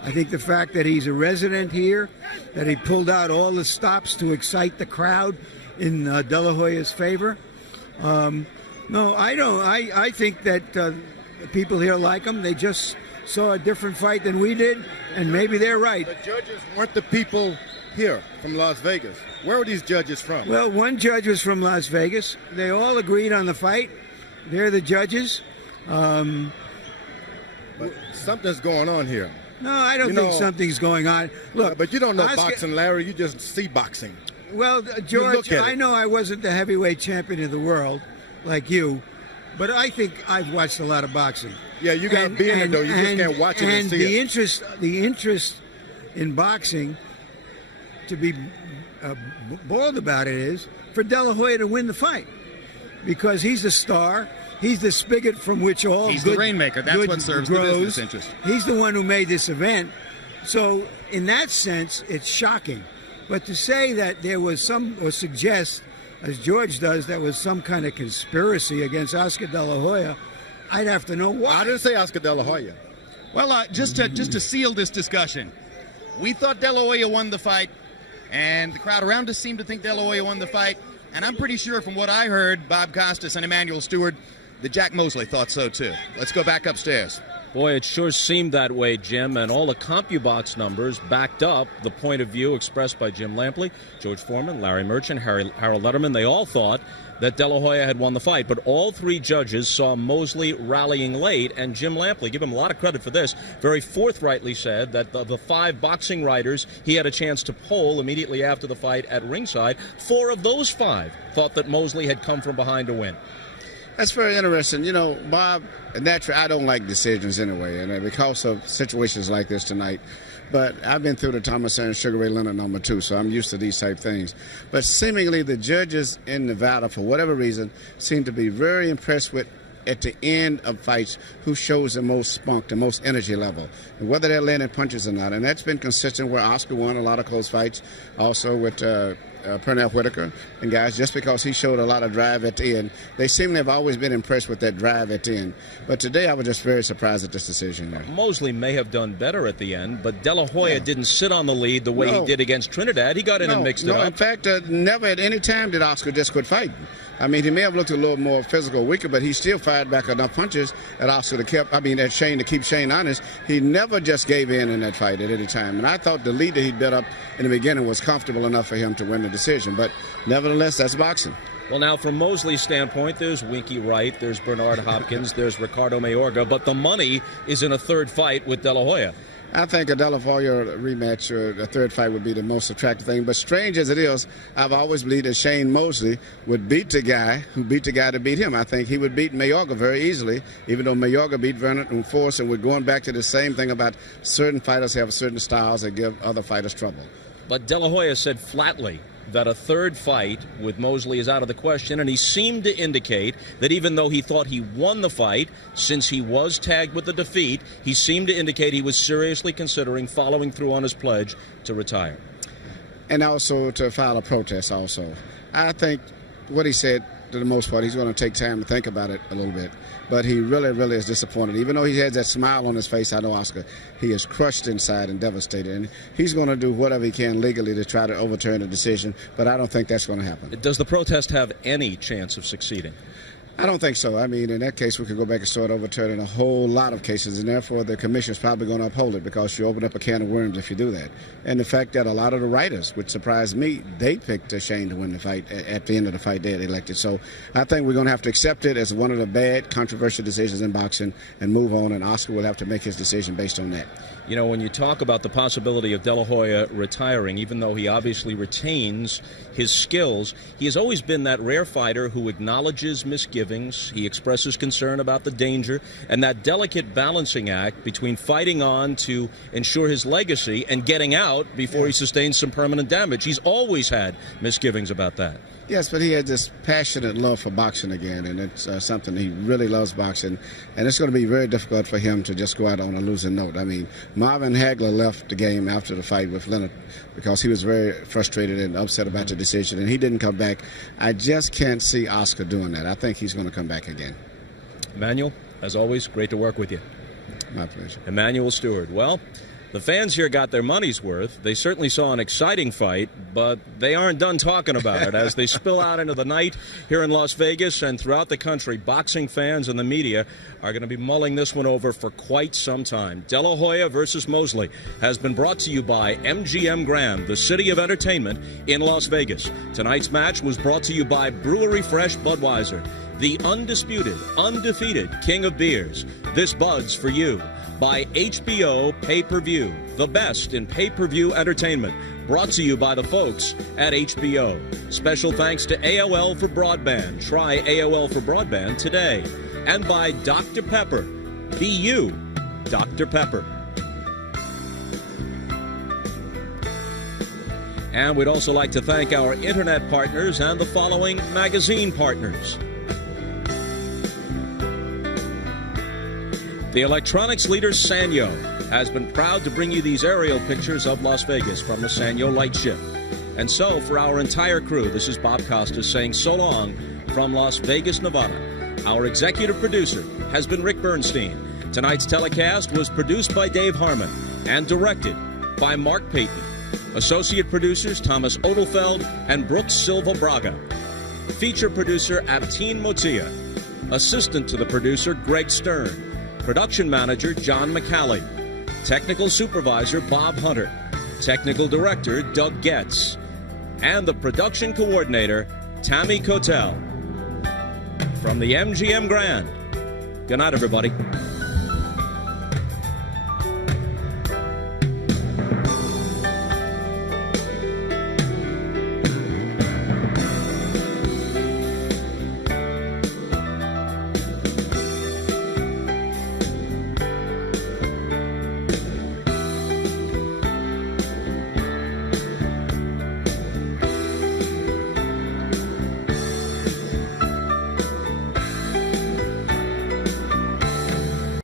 I think the fact that he's a resident here, that he pulled out all the stops to excite the crowd in De La Hoya's favor. No, I don't. I think that people here like him. They just saw a different fight than we did, and maybe they're right. The judges weren't the people here from Las Vegas. Where were these judges from? Well, one judge was from Las Vegas. They all agreed on the fight. They're the judges. But something's going on here. No, I don't think something's going on. Look, but you don't know boxing, Larry. You just see boxing. Well, George, I know I wasn't the heavyweight champion of the world like you, but I think I've watched a lot of boxing. Yeah, you got to be in it, though. You just can't watch it and see it. And the interest in boxing, to be boiled about it, is for De La Hoya to win the fight, because he's the star. He's the spigot from which all he's good, the rainmaker. That's what serves grows. The business interest. He's the one who made this event. So in that sense, it's shocking. But to say that there was some, or suggest, as George does, there was some kind of conspiracy against Oscar De La Hoya, I'd have to know why. I didn't say Oscar De La Hoya. Well, just to seal this discussion, we thought De La Hoya won the fight, and the crowd around us seemed to think De La Hoya won the fight. And I'm pretty sure from what I heard, Bob Costas and Emmanuel Stewart, that Jack Mosley thought so too. Let's go back upstairs. Boy, it sure seemed that way, Jim, and all the CompuBox numbers backed up the point of view expressed by Jim Lampley, George Foreman, Larry Merchant, Harold Letterman. They all thought that De La Hoya had won the fight, but all three judges saw Mosley rallying late, and Jim Lampley, give him a lot of credit for this, very forthrightly said that the five boxing writers he had a chance to poll immediately after the fight at ringside, 4 of those 5 thought that Mosley had come from behind to win. That's very interesting. You know, Bob, naturally, I don't like decisions anyway, and because of situations like this tonight, But I've been through the Thomas and Sugar Ray Leonard number 2, so I'm used to these type things. But seemingly the judges in Nevada, for whatever reason, seem to be very impressed with, at the end of fights, who shows the most spunk, the most energy level, and whether they're landing punches or not. And that's been consistent where Oscar won a lot of close fights, also with Pernell Whitaker and guys, just because he showed a lot of drive at the end. They seem to have always been impressed with that drive at the end. But today I was just very surprised at this decision there. Mosley may have done better at the end, but De La Hoya didn't sit on the lead the way he did against Trinidad. He got in and mixed it up. In fact, never at any time did Oscar just quit fighting. I mean, he may have looked a little more physical, weaker, but he still fired back enough punches at Oscar at Shane to keep Shane honest. He never just gave in that fight at any time. And I thought the lead that he built up in the beginning was comfortable enough for him to win the decision. But nevertheless, that's boxing. Well, now, from Mosley's standpoint, there's Winky Wright, there's Bernard Hopkins, there's Ricardo Mayorga, but the money is in a third fight with De La Hoya. I think a De La Hoya rematch or a third fight would be the most attractive thing. But strange as it is, I've always believed that Shane Mosley would beat the guy who beat the guy to beat him. I think he would beat Mayorga very easily, even though Mayorga beat Vernon and Force. And we're going back to the same thing about certain fighters have certain styles that give other fighters trouble. But De La Hoya said flatly that a third fight with Mosley is out of the question, and he seemed to indicate that even though he thought he won the fight, since he was tagged with the defeat, he seemed to indicate he was seriously considering following through on his pledge to retire. And also to file a protest also. I think what he said, to the most part, he's going to take time to think about it a little bit. But he really, really is disappointed. Even though he has that smile on his face, I know Oscar, he is crushed inside and devastated. And he's going to do whatever he can legally to try to overturn the decision, but I don't think that's going to happen. Does the protest have any chance of succeeding? I don't think so. I mean, in that case, we could go back and start overturning a whole lot of cases, and therefore the commission is probably going to uphold it because you open up a can of worms if you do that. And the fact that a lot of the writers, which surprised me, they picked Shane to win the fight at the end of the fight they had elected. So I think we're going to have to accept it as one of the bad, controversial decisions in boxing and move on, and Oscar will have to make his decision based on that. You know, when you talk about the possibility of De La Hoya retiring, even though he obviously retains his skills, he has always been that rare fighter who acknowledges misgivings, he expresses concern about the danger, and that delicate balancing act between fighting on to ensure his legacy and getting out before he sustains some permanent damage. He's always had misgivings about that. Yes, but he has this passionate love for boxing again, and it's something he really loves boxing, and it's going to be very difficult for him to just go out on a losing note. I mean, Marvin Hagler left the game after the fight with Leonard because he was very frustrated and upset about the decision, and he didn't come back. I just can't see Oscar doing that. I think he's going to come back again. Emmanuel, as always, great to work with you. My pleasure. Emmanuel Stewart. Well, the fans here got their money's worth. They certainly saw an exciting fight, but they aren't done talking about it. As they spill out into the night here in Las Vegas and throughout the country, boxing fans and the media are going to be mulling this one over for quite some time. De La Hoya versus Mosley has been brought to you by MGM Grand, the city of entertainment in Las Vegas. Tonight's match was brought to you by Brewery Fresh Budweiser, the undisputed, undefeated king of beers. This Bud's for you. By HBO Pay-Per-View, the best in pay-per-view entertainment. Brought to you by the folks at HBO. Special thanks to AOL for Broadband. Try AOL for Broadband today. And by Dr. Pepper. Be you, Dr. Pepper. And we'd also like to thank our internet partners and the following magazine partners. The electronics leader Sanyo has been proud to bring you these aerial pictures of Las Vegas from the Sanyo Lightship. And so, for our entire crew, this is Bob Costas saying so long from Las Vegas, Nevada. Our executive producer has been Rick Bernstein. Tonight's telecast was produced by Dave Harmon and directed by Mark Payton. Associate producers Thomas Odelfeld and Brooks Silva Braga. Feature producer Abteen Motia. Assistant to the producer Greg Stern. Production manager John McCallie. Technical supervisor Bob Hunter. Technical director Doug Getz. And the production coordinator Tammy Cotel. From the MGM Grand. Good night, everybody.